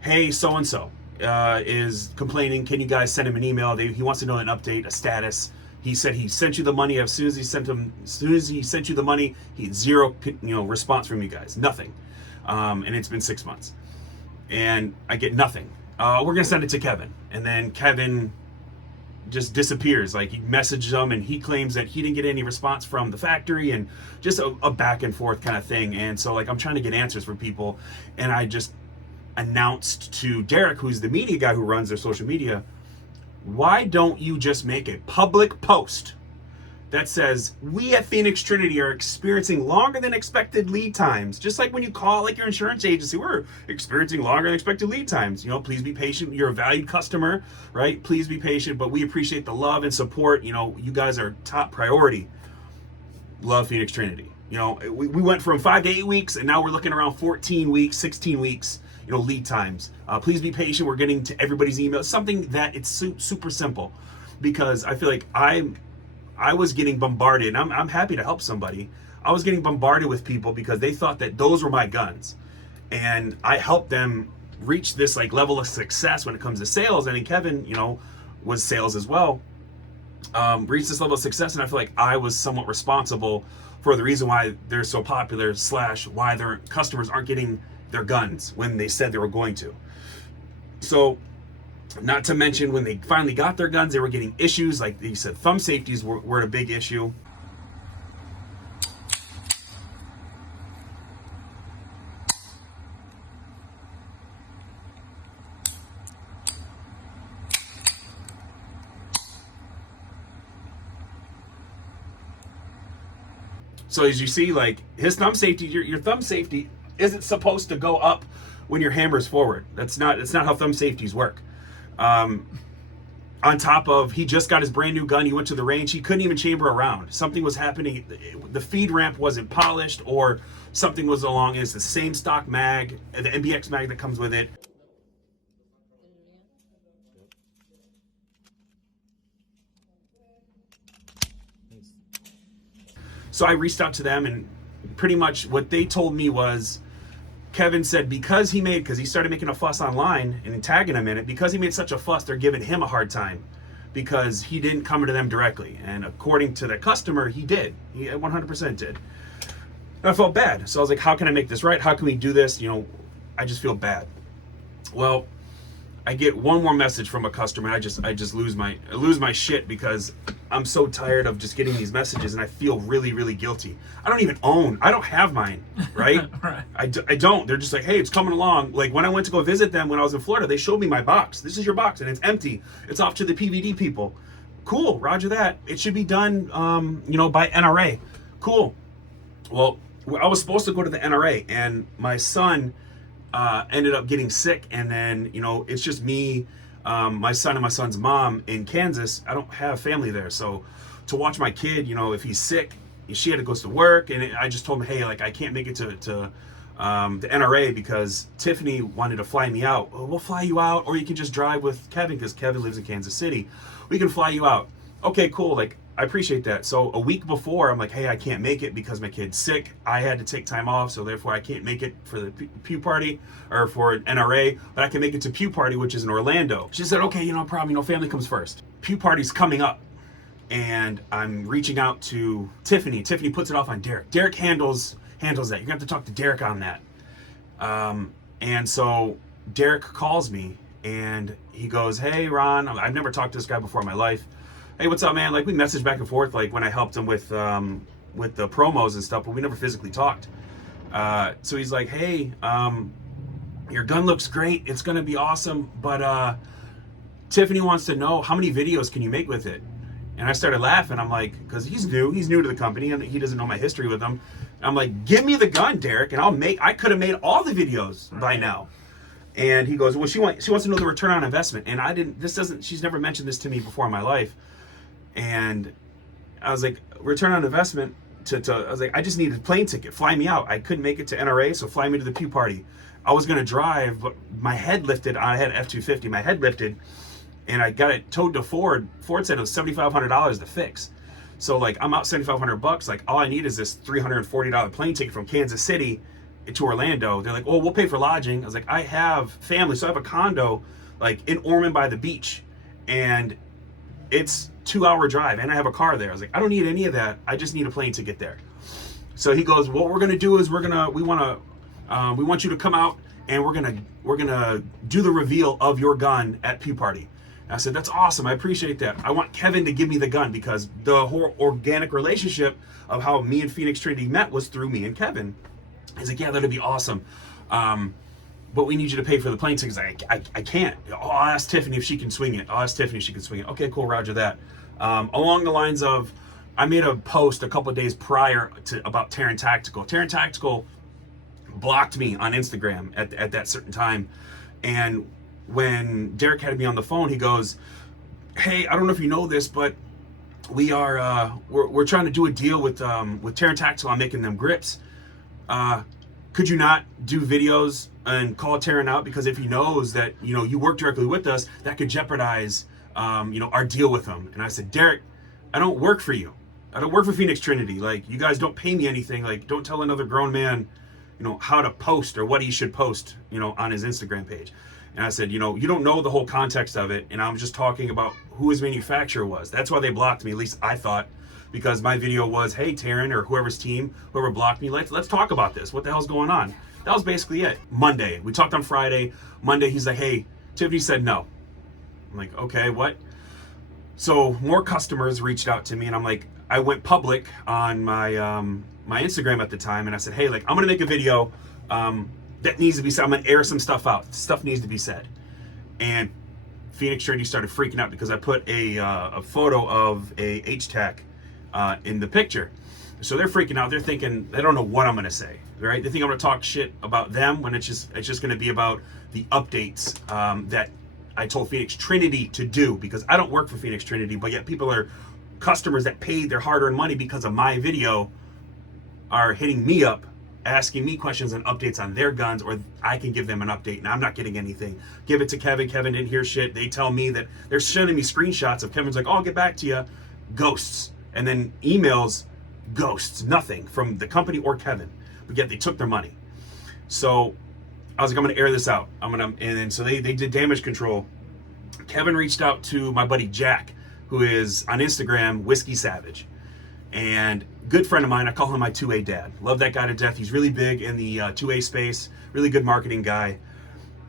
Hey, so-and-so is complaining. Can you guys send him an email? He wants to know an update, a status. He said he sent you the money. As soon as he sent you the money, he had 0, you know, response from you guys, nothing. And it's been 6 months, and I get nothing. We're gonna send it to Kevin, and then Kevin just disappears. Like, he messaged him, and he claims that he didn't get any response from the factory, and just a back and forth kind of thing. And so like I'm trying to get answers from people, and I just announced to Derek, who's the media guy who runs their social media, why don't you just make a public post that says, we at Phoenix Trinity are experiencing longer than expected lead times. Just like when you call like your insurance agency, we're experiencing longer than expected lead times. You know, please be patient. You're a valued customer, right? Please be patient, but we appreciate the love and support. You know, you guys are top priority. Love Phoenix Trinity. You know, we went from 5 to 8 weeks, and now we're looking around 14 weeks, 16 weeks, you know, lead times. Please be patient. We're getting to everybody's email. Something that it's super simple, because I feel like I was getting bombarded, and I'm happy to help somebody. I was getting bombarded with people because they thought that those were my guns, and I helped them reach this like level of success when it comes to sales. I mean, Kevin, you know, was sales as well. Reached this level of success, and I feel like I was somewhat responsible for the reason why they're so popular / why their customers aren't getting their guns when they said they were going to. So, not to mention, when they finally got their guns, they were getting issues. Like they said, thumb safeties were a big issue. So as you see, like his thumb safety, your thumb safety isn't supposed to go up when your hammer's forward. That's not how thumb safeties work. On top of, he just got his brand new gun. He went to the range. He couldn't even chamber a round. Something was happening. The feed ramp wasn't polished, or something was along. It's the same stock mag, the MBX mag that comes with it. So I reached out to them, and pretty much what they told me was, Kevin said because he started making a fuss online and tagging him in it, because he made such a fuss, they're giving him a hard time because he didn't come to them directly. And according to the customer, he did. He 100% did. And I felt bad. So I was like, how can I make this right? How can we do this? You know, I just feel bad. Well, I get one more message from a customer, and I just lose my shit, because I'm so tired of just getting these messages, and I feel really, really guilty. I don't have mine, right? Right. I don't. They're just like, hey, it's coming along. Like when I went to go visit them when I was in Florida, they showed me my box. This is your box, and it's empty. It's off to the PVD people. Cool, roger that. It should be done, you know, by NRA. Cool. Well, I was supposed to go to the NRA, and my son ended up getting sick, and then, you know, it's just me, my son and my son's mom in Kansas. I don't have family there, so to watch my kid, you know, if he's sick, she had to go to work, and I just told him, hey, like, I can't make it to the NRA because Tiffany wanted to fly me out. Well, we'll fly you out, or you can just drive with Kevin, because Kevin lives in Kansas City. We can fly you out. Okay, cool. Like, I appreciate that. So a week before, I'm like, hey, I can't make it because my kid's sick. I had to take time off, so therefore I can't make it for the Pew Party or for NRA, but I can make it to Pew Party, which is in Orlando. She said, okay, you know, no problem. You know, family comes first. Pew Party's coming up, and I'm reaching out to Tiffany. Tiffany puts it off on Derek. Derek handles that. You're gonna have to talk to Derek on that. And so Derek calls me, and he goes, hey, Ron, I've never talked to this guy before in my life. Hey, what's up, man? Like, we messaged back and forth, like when I helped him with the promos and stuff, but we never physically talked. So he's like, hey, your gun looks great. It's gonna be awesome, but Tiffany wants to know, how many videos can you make with it? And I started laughing. I'm like, because he's new to the company, and he doesn't know my history with them. I'm like, give me the gun, Derek, and I could have made all the videos by now. And he goes, well, she wants to know the return on investment. And she's never mentioned this to me before in my life. And I was like, return on investment I was like, I just need a plane ticket. Fly me out. I couldn't make it to NRA, so fly me to the Pew Party. I was going to drive, but my head lifted. I had F-250. My head lifted, and I got it towed to Ford. Ford said it was $7,500 to fix. So, like, I'm out $7,500. Like, all I need is this $340 plane ticket from Kansas City to Orlando. They're like, oh, we'll pay for lodging. I was like, I have family, so I have a condo, like, in Ormond by the beach. And it's 2-hour drive, and I have a car there. I was like, I don't need any of that. I just need a plane to get there. So he goes, what we're gonna do is we want you to come out, and we're gonna do the reveal of your gun at Pew Party. And I said, that's awesome. I appreciate that. I want Kevin to give me the gun, because the whole organic relationship of how me and Phoenix Trinity met was through me and Kevin. He's like, yeah, that'd be awesome. But we need you to pay for the plane tickets. I can't. I'll ask Tiffany if she can swing it. Okay, cool, roger that. Along the lines of, I made a post a couple of days prior about Terran Tactical. Terran Tactical blocked me on Instagram at that certain time. And when Derek had me on the phone, he goes, hey, I don't know if you know this, but we are, we're trying to do a deal with Terran Tactical on making them grips. Could you not do videos and call Terran out? Because if he knows that, you know, you work directly with us, that could jeopardize, you know, our deal with him. And I said, Derek, I don't work for you. I don't work for Phoenix Trinity. Like, you guys don't pay me anything. Like, don't tell another grown man, you know, how to post or what he should post, you know, on his Instagram page. And I said, you know, you don't know the whole context of it. And I'm just talking about who his manufacturer was. That's why they blocked me, at least I thought. Because my video was, hey, Terran, or whoever's team, whoever blocked me, let's talk about this. What the hell's going on? That was basically it. Monday, we talked on Friday. Monday, he's like, hey, Tiffany said no. I'm like, okay, what? So more customers reached out to me, and I'm like, I went public on my my Instagram at the time, and I said, hey, like, I'm gonna make a video that needs to be said. I'm gonna air some stuff out. Stuff needs to be said. And Phoenix Trinity started freaking out because I put a photo of a HTAC in the picture. So they're freaking out. They're thinking, they don't know what I'm going to say, right? They think I'm going to talk shit about them when it's just going to be about the updates that I told Phoenix Trinity to do, because I don't work for Phoenix Trinity, but yet people are customers that paid their hard-earned money because of my video are hitting me up, asking me questions and updates on their guns, or I can give them an update and I'm not getting anything. Give it to Kevin. Kevin didn't hear shit. They tell me that they're sending me screenshots of Kevin's like, oh, I'll get back to you. Ghosts. And then emails, ghosts, nothing from the company or Kevin, but yet they took their money. So I was like, I'm going to air this out. And then so they did damage control. Kevin reached out to my buddy Jack. who is on Instagram, Whiskey Savage. And good friend of mine, I call him my 2A dad. Love that guy to death. He's really big in the 2A space, really good marketing guy.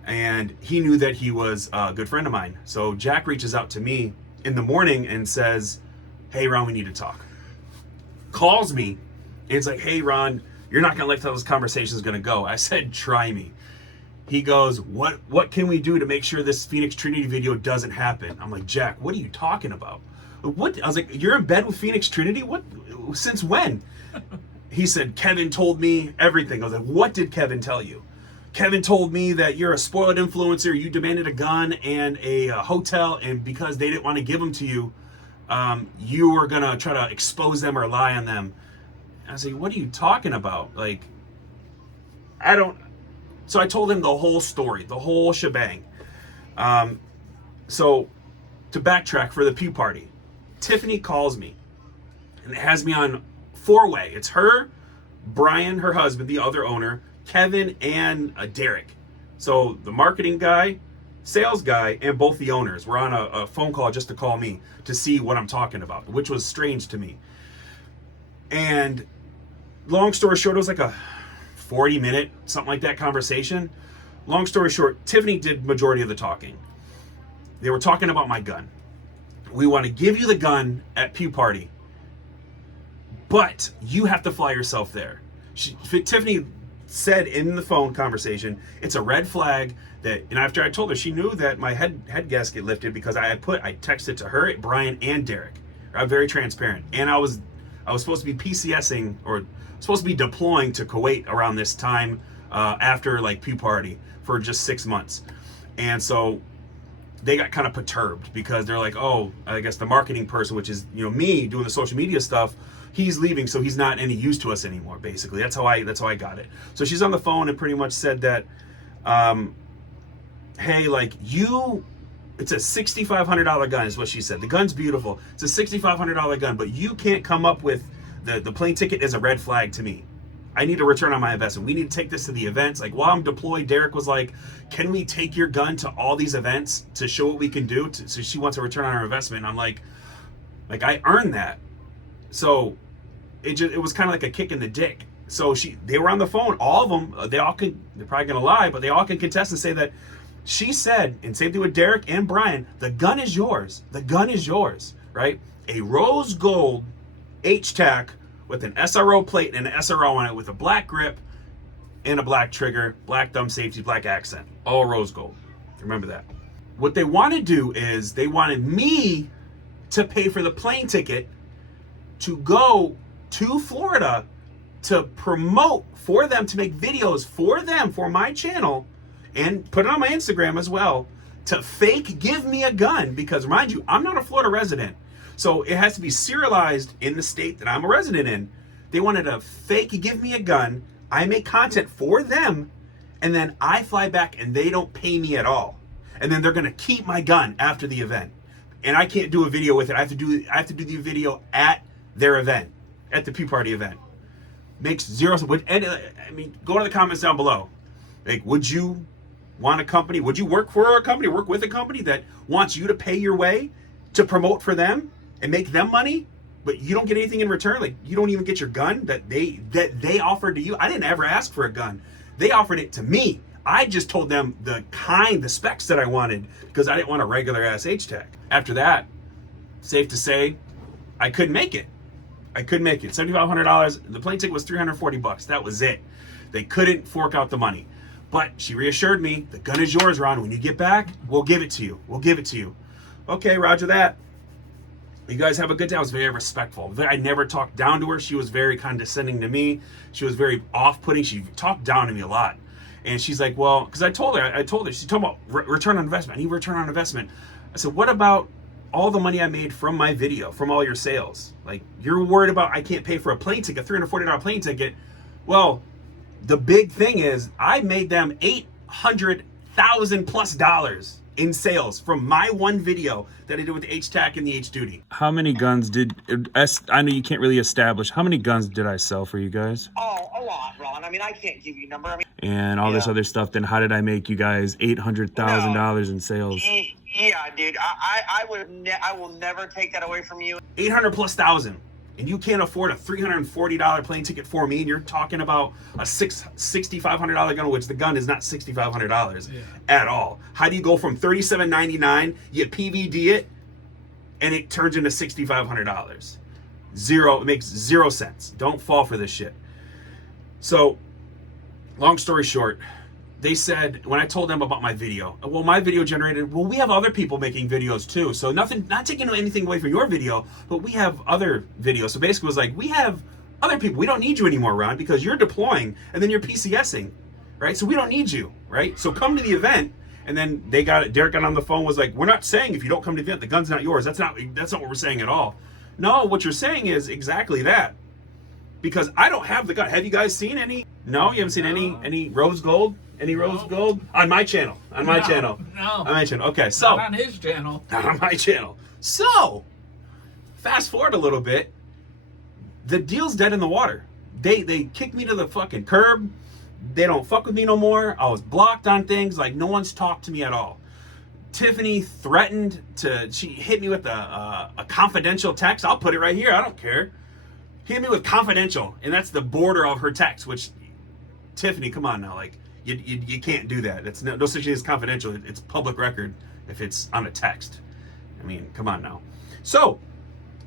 And he knew that he was a good friend of mine. So Jack reaches out to me in the morning and says, hey, Ron, we need to talk. Calls me, and it's like, hey, Ron, you're not going to like how this conversation is going to go. I said, try me. He goes, what can we do to make sure this Phoenix Trinity video doesn't happen? I'm like, Jack, what are you talking about? What? I was like, you're in bed with Phoenix Trinity? What? Since when? He said, Kevin told me everything. I was like, what did Kevin tell you? Kevin told me that you're a spoiled influencer. You demanded a gun and a hotel, and because they didn't want to give them to you, you were going to try to expose them or lie on them. I was like, what are you talking about? Like, I don't... So I told him the whole story, the whole shebang. So to backtrack for the pew party, Tiffany calls me and it has me on four-way. It's her, Brian, her husband, the other owner, Kevin, and Derek. So the marketing guy, sales guy, and both the owners were on a phone call just to call me to see what I'm talking about, which was strange to me. And long story short, it was like a 40-minute, something like that conversation. Long story short, Tiffany did majority of the talking. They were talking about my gun. We want to give you the gun at pew party, but you have to fly yourself there. Tiffany said in the phone conversation, it's a red flag that, and after I told her, she knew that my head gasket lifted because I texted to her, Brian, and Derek. I'm very transparent. And I was supposed to be PCSing or supposed to be deploying to Kuwait around this time after like pew party for just 6 months. And so they got kind of perturbed because they're like, oh, I guess the marketing person, which is, you know, me doing the social media stuff, he's leaving, so he's not any use to us anymore, basically. That's how I got it. So she's on the phone and pretty much said that, hey, like, it's a $6,500 gun is what she said. The gun's beautiful. It's a $6,500 gun, but you can't come up with the plane ticket is a red flag to me. I need a return on my investment. We need to take this to the events. Like, while I'm deployed, Derek was like, can we take your gun to all these events to show what we can do? So she wants a return on her investment. And I'm like, I earned that. So it was kind of like a kick in the dick. So they were on the phone, all of them, they're probably gonna lie, but they all can contest and say that she said, and same thing with Derek and Brian, the gun is yours. The gun is yours, right? A rose gold H-tack with an SRO plate and an SRO on it with a black grip and a black trigger, black thumb safety, black accent, all rose gold. Remember that. What they want to do is they wanted me to pay for the plane ticket to go to Florida to promote for them, to make videos for them, for my channel, and put it on my Instagram as well, to fake give me a gun, because mind you, I'm not a Florida resident. So it has to be serialized in the state that I'm a resident in. They wanted to fake give me a gun. I make content for them, and then I fly back and they don't pay me at all. And then they're gonna keep my gun after the event. And I can't do a video with it. I have to do the video at their event, at the pew party event. Makes zero sense. And I mean, go to the comments down below. Like, would you want a company? Would you work for a company, work with a company that wants you to pay your way to promote for them and make them money, but you don't get anything in return? Like, you don't even get your gun that they offered to you. I didn't ever ask for a gun. They offered it to me. I just told them the specs that I wanted because I didn't want a regular ass H-Tech. After that, safe to say, I couldn't make it. $7,500. The plane ticket was $340. That was it. They couldn't fork out the money. But she reassured me, the gun is yours, Ron. When you get back, we'll give it to you. Okay, roger that. You guys have a good day. I was very respectful. I never talked down to her. She was very condescending to me. She was very off-putting. She talked down to me a lot. And she's like, well, because I told her, she's talking about return on investment. I need return on investment. I said, what about all the money I made from my video, from all your sales? Like, you're worried about I can't pay for a plane ticket, $340 plane ticket. Well, the big thing is I made them $800,000+ in sales from my one video that I did with the H-Tac and the H-Duty. How many guns I know you can't really establish, how many guns did I sell for you guys? Oh, a lot, Ron. I mean, I can't give you a number. I mean, And all this other stuff, then how did I make you guys $800,000 in sales? Yeah, dude. I will never take that away from you. 800 plus thousand, and you can't afford a $340 plane ticket for me, and you're talking about a $6,500 gun, which the gun is not $6,500 at all. How do you go from $3,799, you PVD it, and it turns into $6,500? Zero. It makes 0 sense. Don't fall for this shit. So, long story short, they said, when I told them about my video, well, my video generated, well, we have other people making videos too. So nothing, not taking anything away from your video, but we have other videos. So basically it was like, we have other people. We don't need you anymore, Ron, because you're deploying and then you're PCSing, right? So we don't need you, right? So come to the event. And then Derek got on the phone, was like, we're not saying if you don't come to the event, the gun's not yours. That's not what we're saying at all. No, what you're saying is exactly that. Because I don't have the gun. Have you guys seen any? No, you haven't seen any rose gold? Any rose gold? On my channel. On my channel. No. On my channel. Okay, so. Not on his channel. Not on my channel. So, fast forward a little bit. The deal's dead in the water. They kicked me to the fucking curb. They don't fuck with me no more. I was blocked on things. Like, no one's talked to me at all. Tiffany threatened she hit me with a confidential text. I'll put it right here. I don't care. Hit me with confidential. And that's the border of her text, which, Tiffany, come on now. Like, you can't do that. It's no such thing as confidential. It's public record if it's on a text. I mean, come on now. So,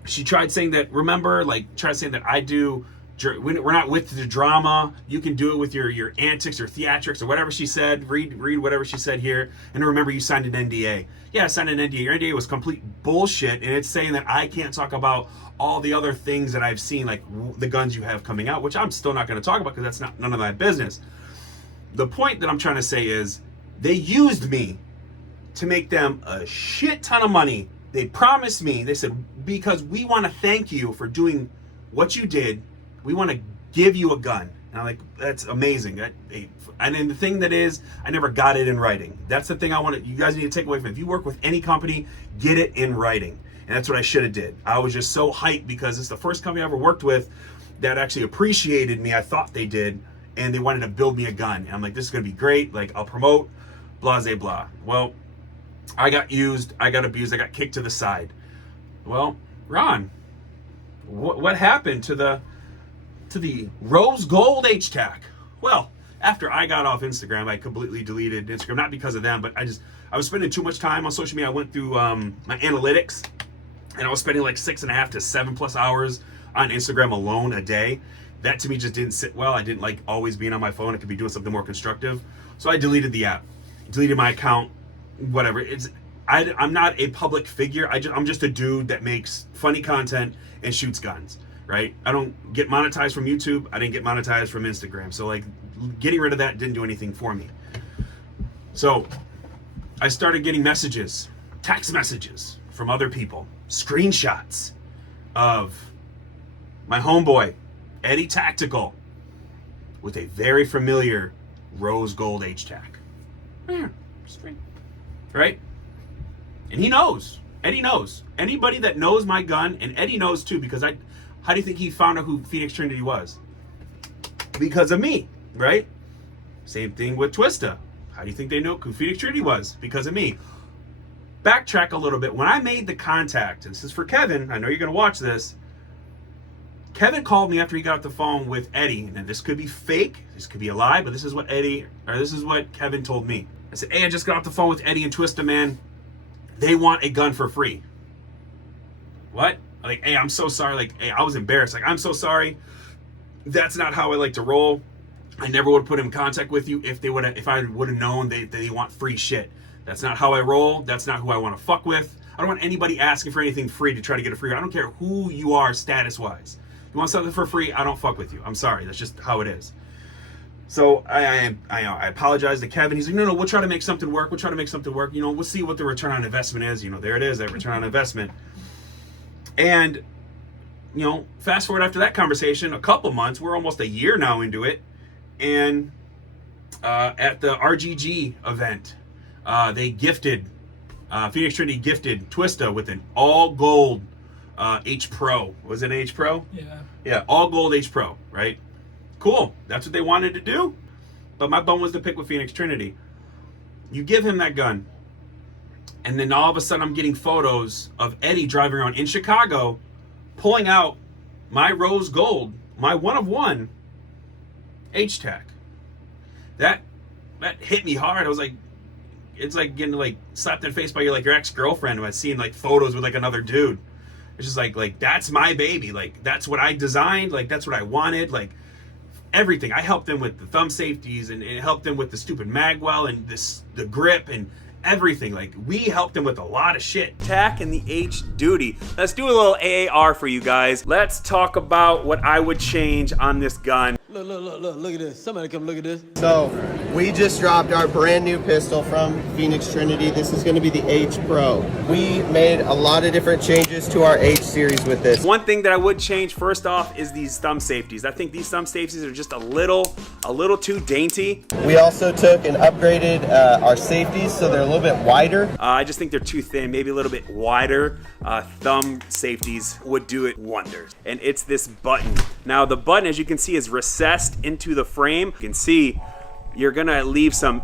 she tried saying that, tried saying that we're not with the drama. You can do it with your antics or theatrics or whatever she said. Read whatever she said here. And remember, you signed an NDA. Yeah, I signed an NDA. Your NDA was complete bullshit. And it's saying that I can't talk about all the other things that I've seen, like the guns you have coming out, which I'm still not going to talk about because that's none of my business. The point that I'm trying to say is they used me to make them a shit ton of money. They promised me, they said, because we want to thank you for doing what you did, we want to give you a gun. And I'm like, that's amazing. And then the thing that is, I never got it in writing. That's the thing you guys need to take away from it. If you work with any company, get it in writing. And that's what I should have did. I was just so hyped because it's the first company I ever worked with that actually appreciated me. I thought they did. And they wanted to build me a gun. And I'm like, this is going to be great. Like, I'll promote, blah, blah, blah. Well, I got used, I got abused, I got kicked to the side. Well, Ron, what happened to the rose gold H-Tac? Well, after I got off Instagram, I completely deleted Instagram, not because of them, but I was spending too much time on social media. I went through my analytics, and I was spending like 6.5 to 7+ hours on Instagram alone a day. That to me just didn't sit well. I didn't like always being on my phone. I could be doing something more constructive. So I deleted the app, deleted my account, whatever. I'm not a public figure. I'm just a dude that makes funny content and shoots guns, right? I don't get monetized from YouTube. I didn't get monetized from Instagram. So like getting rid of that didn't do anything for me. So I started getting messages, text messages from other people, screenshots of my homeboy, Eddie Tactical, with a very familiar rose gold H-Tac. Right? And he knows. Eddie knows. Anybody that knows my gun, and Eddie knows too, because how do you think he found out who Phoenix Trinity was? Because of me, right? Same thing with Twista. How do you think they know who Phoenix Trinity was? Because of me. Backtrack a little bit. When I made the contact, and this is for Kevin, I know you're going to watch this. Kevin called me after he got off the phone with Eddie, and this could be fake, this could be a lie, but this is what Kevin told me. I said, hey, I just got off the phone with Eddie and Twista, man. They want a gun for free. What? Like, hey, I'm so sorry. Like, hey, I was embarrassed. Like, I'm so sorry. That's not how I like to roll. I never would have put him in contact with you if I would have known they want free shit. That's not how I roll. That's not who I want to fuck with. I don't want anybody asking for anything free to try to get it free. I don't care who you are status-wise. You want something for free, I don't fuck with you. I'm sorry. That's just how it is. So I apologize to Kevin. He's like, no, we'll try to make something work. We'll try to make something work. You know, we'll see what the return on investment is. You know, there it is, that return on investment. And, you know, fast forward after that conversation, a couple months, we're almost a year now into it. And at the RGG event, they gifted, Phoenix Trinity gifted Twista with an all gold H Pro. Was it H Pro? Yeah. Yeah, all gold H Pro, right? Cool. That's what they wanted to do. But my bone was to pick with Phoenix Trinity. You give him that gun. And then all of a sudden I'm getting photos of Eddie driving around in Chicago, pulling out my rose gold, my one of one H-Tac. That hit me hard. I was like, it's like getting like slapped in the face by your ex-girlfriend when I seen like photos with like another dude. It's just like that's my baby. Like that's what I designed. Like that's what I wanted. Like everything. I helped them with the thumb safeties and helped them with the stupid magwell and the grip and everything. Like we helped them with a lot of shit. Tack and the H duty. Let's do a little AAR for you guys. Let's talk about what I would change on this gun. Look at this. Somebody come look at this. So, we just dropped our brand new pistol from Phoenix Trinity. This is going to be the H Pro. We made a lot of different changes to our H series with this. One thing that I would change first off is these thumb safeties. I think these thumb safeties are just a little too dainty. We also took and upgraded our safeties so they're a little bit wider. I just think they're too thin, maybe a little bit wider. Thumb safeties would do it wonders. And it's this button. Now the button, as you can see, is recessed into the frame. You can see you're gonna leave some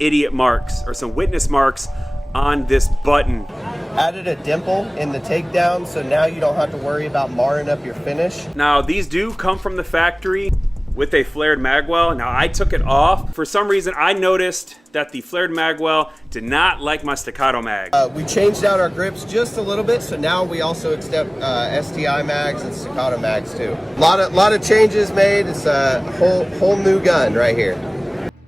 idiot marks or some witness marks on this button. Added a dimple in the takedown, so now you don't have to worry about marring up your finish. Now these do come from the factory with a flared magwell. Now I took it off. For some reason I noticed that the flared magwell did not like my Staccato mag. We changed out our grips just a little bit, so now we also accept STI mags and Staccato mags too. A lot of changes made. It's a whole new gun right here.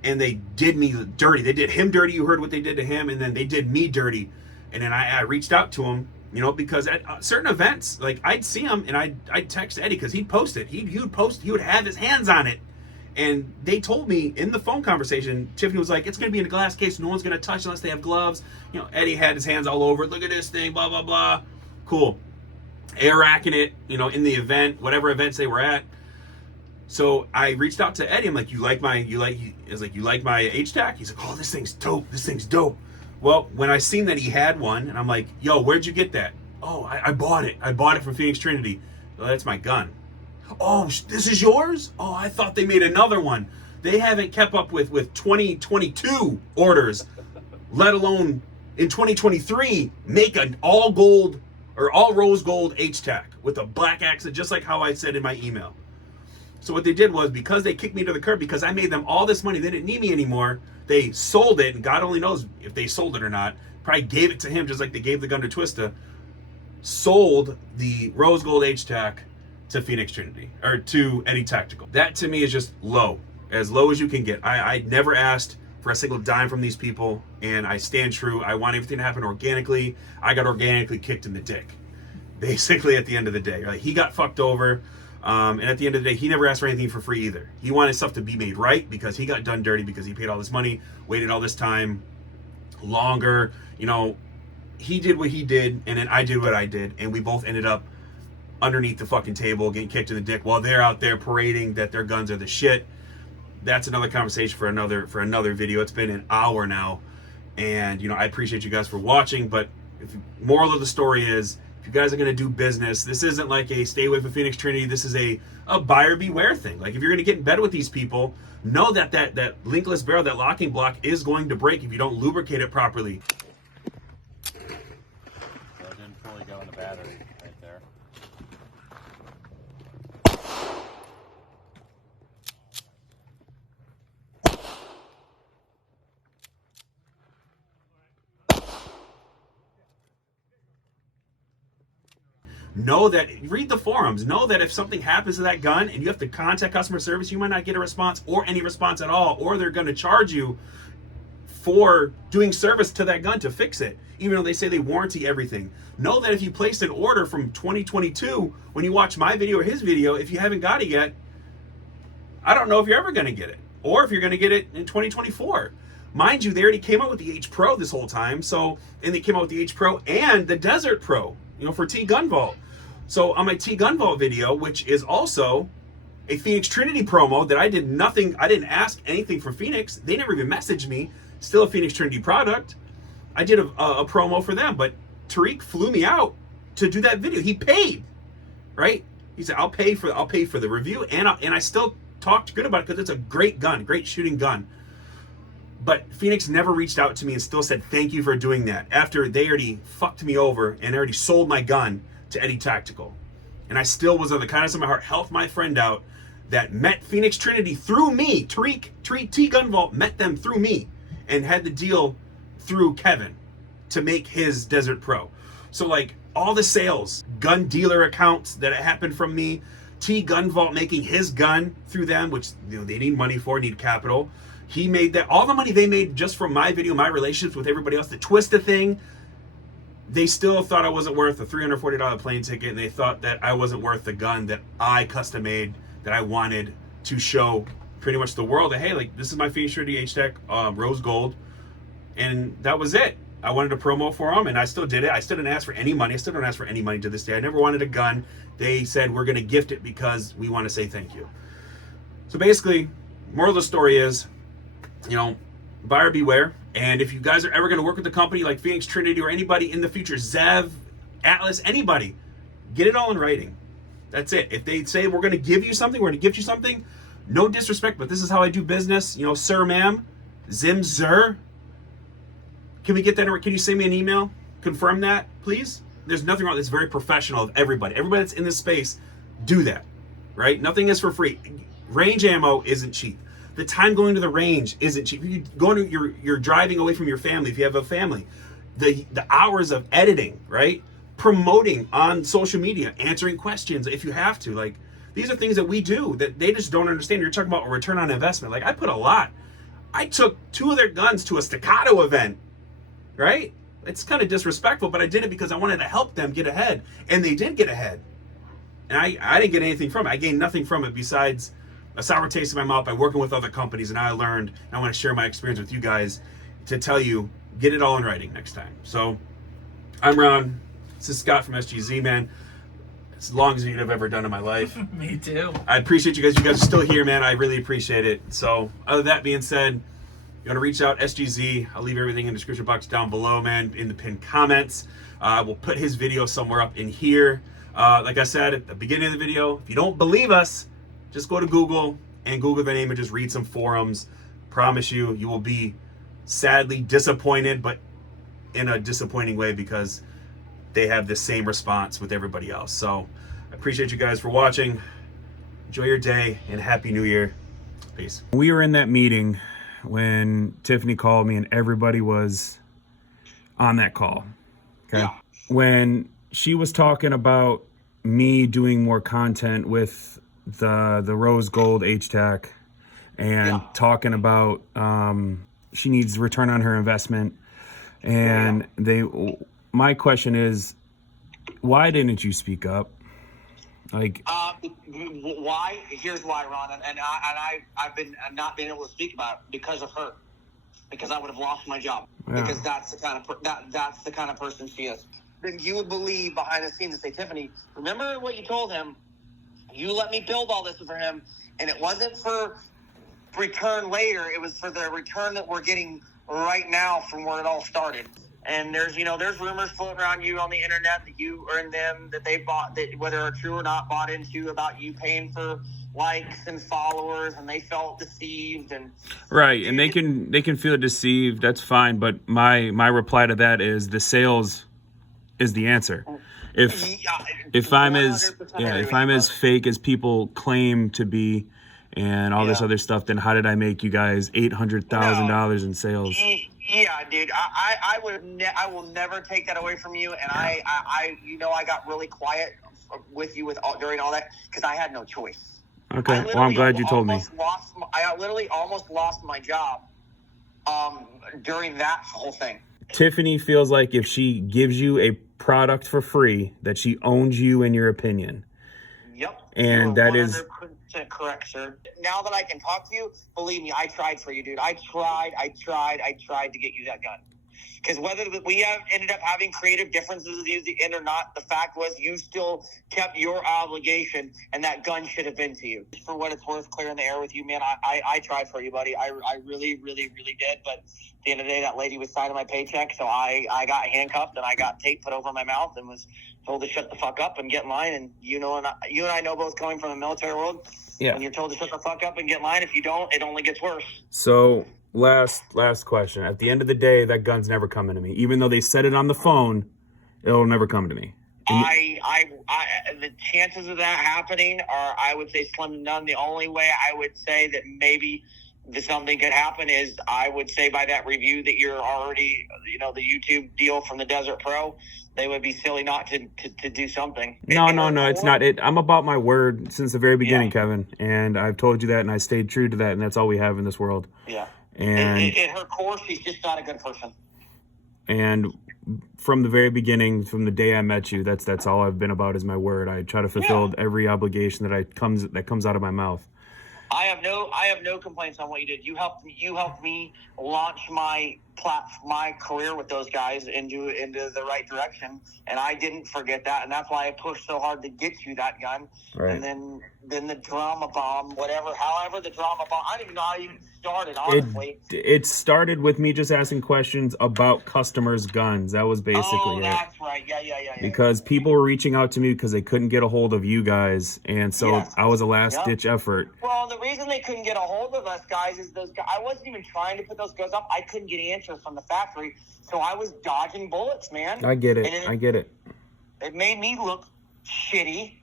And they did me dirty. They did him dirty. You heard what they did to him, and then they did me dirty. And then I reached out to him, you know, because at certain events, like I'd see him and I'd text Eddie because he'd post it. He would have his hands on it. And they told me in the phone conversation, Tiffany was like, it's going to be in a glass case. No one's going to touch unless they have gloves. You know, Eddie had his hands all over it. Look at this thing, blah, blah, blah. Cool. Air racking it, you know, in the event, whatever events they were at. So I reached out to Eddie. I'm like, you like my H-Tac? He's like, oh, this thing's dope. This thing's dope. Well, when I seen that he had one, and I'm like, yo, where'd you get that? Oh, I bought it. I bought it from Phoenix Trinity. Well, that's my gun. Oh, this is yours? Oh, I thought they made another one. They haven't kept up with 2022 orders, let alone in 2023 make an all gold or all rose gold H-Tac with a black accent, just like how I said in my email. So what they did was, because they kicked me to the curb, because I made them all this money, they didn't need me anymore, they sold it, and God only knows if they sold it or not, probably gave it to him just like they gave the gun to Twista, sold the rose gold H-Tac to Phoenix Trinity, or to Eddie Tactical. That to me is just low as you can get. I never asked for a single dime from these people, and I stand true. I want everything to happen organically. I got organically kicked in the dick, basically, at the end of the day. Like, he got fucked over. And at the end of the day, he never asked for anything for free either. He wanted stuff to be made right because he got done dirty, because he paid all this money, waited all this time longer. You know, he did what he did, and then I did what I did, and we both ended up underneath the fucking table getting kicked in the dick while they're out there parading that their guns are the shit. That's another conversation for another video. It's been an hour now, and you know, I appreciate you guys for watching, but moral of the story is, if you guys are going to do business, this isn't like a stay away from Phoenix Trinity. This is a buyer beware thing. Like, if you're going to get in bed with these people, know that that linkless barrel, that locking block is going to break if you don't lubricate it properly. So it didn't fully go in the battery right there. Know that, read the forums, know that if something happens to that gun and you have to contact customer service, you might not get a response or any response at all, or they're going to charge you for doing service to that gun to fix it, even though they say they warranty everything. Know that if you placed an order from 2022, when you watch my video or his video, if you haven't got it yet, I don't know if you're ever going to get it, or if you're going to get it in 2024. Mind you, they already came out with the H Pro this whole time, and they came out with the H Pro and the Desert Pro, you know, for T Gun Vault. So on my T Gun Vault video, which is also a Phoenix Trinity promo that I did nothing, I didn't ask anything for Phoenix. They never even messaged me. Still a Phoenix Trinity product. I did a promo for them, but Tariq flew me out to do that video. He paid, right? He said, I'll pay for the review, and I still talked good about it because it's a great gun, great shooting gun. But Phoenix never reached out to me and still said, thank you for doing that, after they already fucked me over and already sold my gun to Eddie Tactical. And I still was, on the kindness of my heart, helped my friend out that met Phoenix Trinity through me. Tariq T Gun Vault met them through me and had the deal through Kevin to make his Desert Pro. So like all the sales, gun dealer accounts that happened from me, T Gun Vault making his gun through them, which they need money for, need capital. He made that, all the money they made just from my video, my relationships with everybody else, the Twista thing, they still thought I wasn't worth a $340 plane ticket, and they thought that I wasn't worth the gun that I custom made, that I wanted to show pretty much the world that, hey, like, this is my Phoenix Trinity H-Tech rose gold, and that was it. I wanted to promo for them, and I still did it. I still didn't ask for any money. I still don't ask for any money to this day. I never wanted a gun. They said, we're going to gift it because we want to say thank you. So basically, moral of the story is, you know, buyer beware. And if you guys are ever going to work with a company like Phoenix Trinity or anybody in the future, Zev, Atlas, anybody, get it all in writing. That's it. If they say we're going to give you something, we're going to gift you something, no disrespect, but this is how I do business. You know, sir, ma'am, Zim, Zer. Can we get that? Can you send me an email? Confirm that, please? There's nothing wrong. It's very professional of everybody. Everybody that's in this space, do that, right? Nothing is for free. Range ammo isn't cheap. The time going to the range isn't cheap. You go to you're driving away from your family if you have a family. The hours of editing, right? Promoting on social media, answering questions if you have to. Like, these are things that we do that they just don't understand. You're talking about a return on investment. Like, I put a lot. I took 2 of their guns to a Staccato event, right? It's kind of disrespectful, but I did it because I wanted to help them get ahead, and they did get ahead. And I didn't get anything from it. I gained nothing from it besides a sour taste in my mouth by working with other companies, and I learned, and I want to share my experience with you guys to tell you, get it all in writing next time. So, I'm Ron. This is Scott from SGZ, man. As long as you've ever done in my life. Me too. I appreciate you guys. You guys are still here, man. I really appreciate it. So, other than that being said, you want to reach out, SGZ. I'll leave everything in the description box down below, man, in the pinned comments. We'll put his video somewhere up in here. Like I said at the beginning of the video, if you don't believe us, just go to Google and Google the name and just read some forums. Promise you, you will be sadly disappointed, but in a disappointing way, because they have the same response with everybody else. So I appreciate you guys for watching. Enjoy your day and Happy New Year. Peace. We were in that meeting when Tiffany called me and everybody was on that call. Okay. Yeah. When she was talking about me doing more content with the rose gold H-Tech and talking about she needs return on her investment, and my question is, why didn't you speak up? Like, why? Here's why, Ron, and I've been not been able to speak about it because of her, because I would have lost my job, because that's the kind of that's the kind of person she is. Then you would believe behind the scenes and say, Tiffany, remember what you told him? You let me build all this for him, and it wasn't for return later. It was for the return that we're getting right now from where it all started. And there's rumors floating around you on the internet that you and them, that they bought, that whether are true or not, bought into, about you paying for likes and followers, and they felt deceived. And right, and they can feel deceived. That's fine, but my reply to that is the sales is the answer. If I'm as fake as people claim to be, and all this other stuff, then how did I make you guys $800,000 in sales? Yeah, dude, I will never take that away from you. And I got really quiet with you during all that because I had no choice. Okay, well, I'm glad you told me. I literally almost lost my job during that whole thing. Tiffany feels like if she gives you a product for free, that she owns you in your opinion. Yep. And that is 100% correct, sir. Now that I can talk to you, believe me, I tried for you, dude. I tried to get you that gun. Because whether we ended up having creative differences with you at the end or not, the fact was you still kept your obligation, and that gun should have been to you. For what it's worth, clearing the air with you, man, I tried for you, buddy. I really, really, really did. But at the end of the day, that lady was signing my paycheck, so I got handcuffed and I got tape put over my mouth and was told to shut the fuck up and get in line. And you and I know both coming from the military world. Yeah. When you're told to shut the fuck up and get in line, if you don't, it only gets worse. So Last question. At the end of the day, that gun's never coming to me. Even though they said it on the phone, it'll never come to me. The chances of that happening are, I would say, slim to none. The only way I would say that maybe something could happen is, I would say, by that review that you're already, the YouTube deal from the Desert Pro, they would be silly not to do something. No, it's not. I'm about my word since the very beginning, Kevin. And I've told you that, and I stayed true to that, and that's all we have in this world. Yeah. And at her core, she's just not a good person. And from the very beginning, from the day I met you, that's all I've been about, is my word. I try to fulfill every obligation that comes out of my mouth. I have no complaints on what you did. You helped me launch my career with those guys into the right direction, and I didn't forget that, and that's why I pushed so hard to get you that gun. Right. And then the drama bomb, however the drama bomb, I don't even know how you started, honestly. It started with me just asking questions about customers' guns. That was basically it. That's right. Yeah. Because people were reaching out to me because they couldn't get a hold of you guys, and so I was a last-ditch effort. Well, the reason they couldn't get a hold of us, guys, is those guys. I wasn't even trying to put those guns up. I couldn't get answers from the factory, so I was dodging bullets, man. I get it. I get it. It made me look shitty,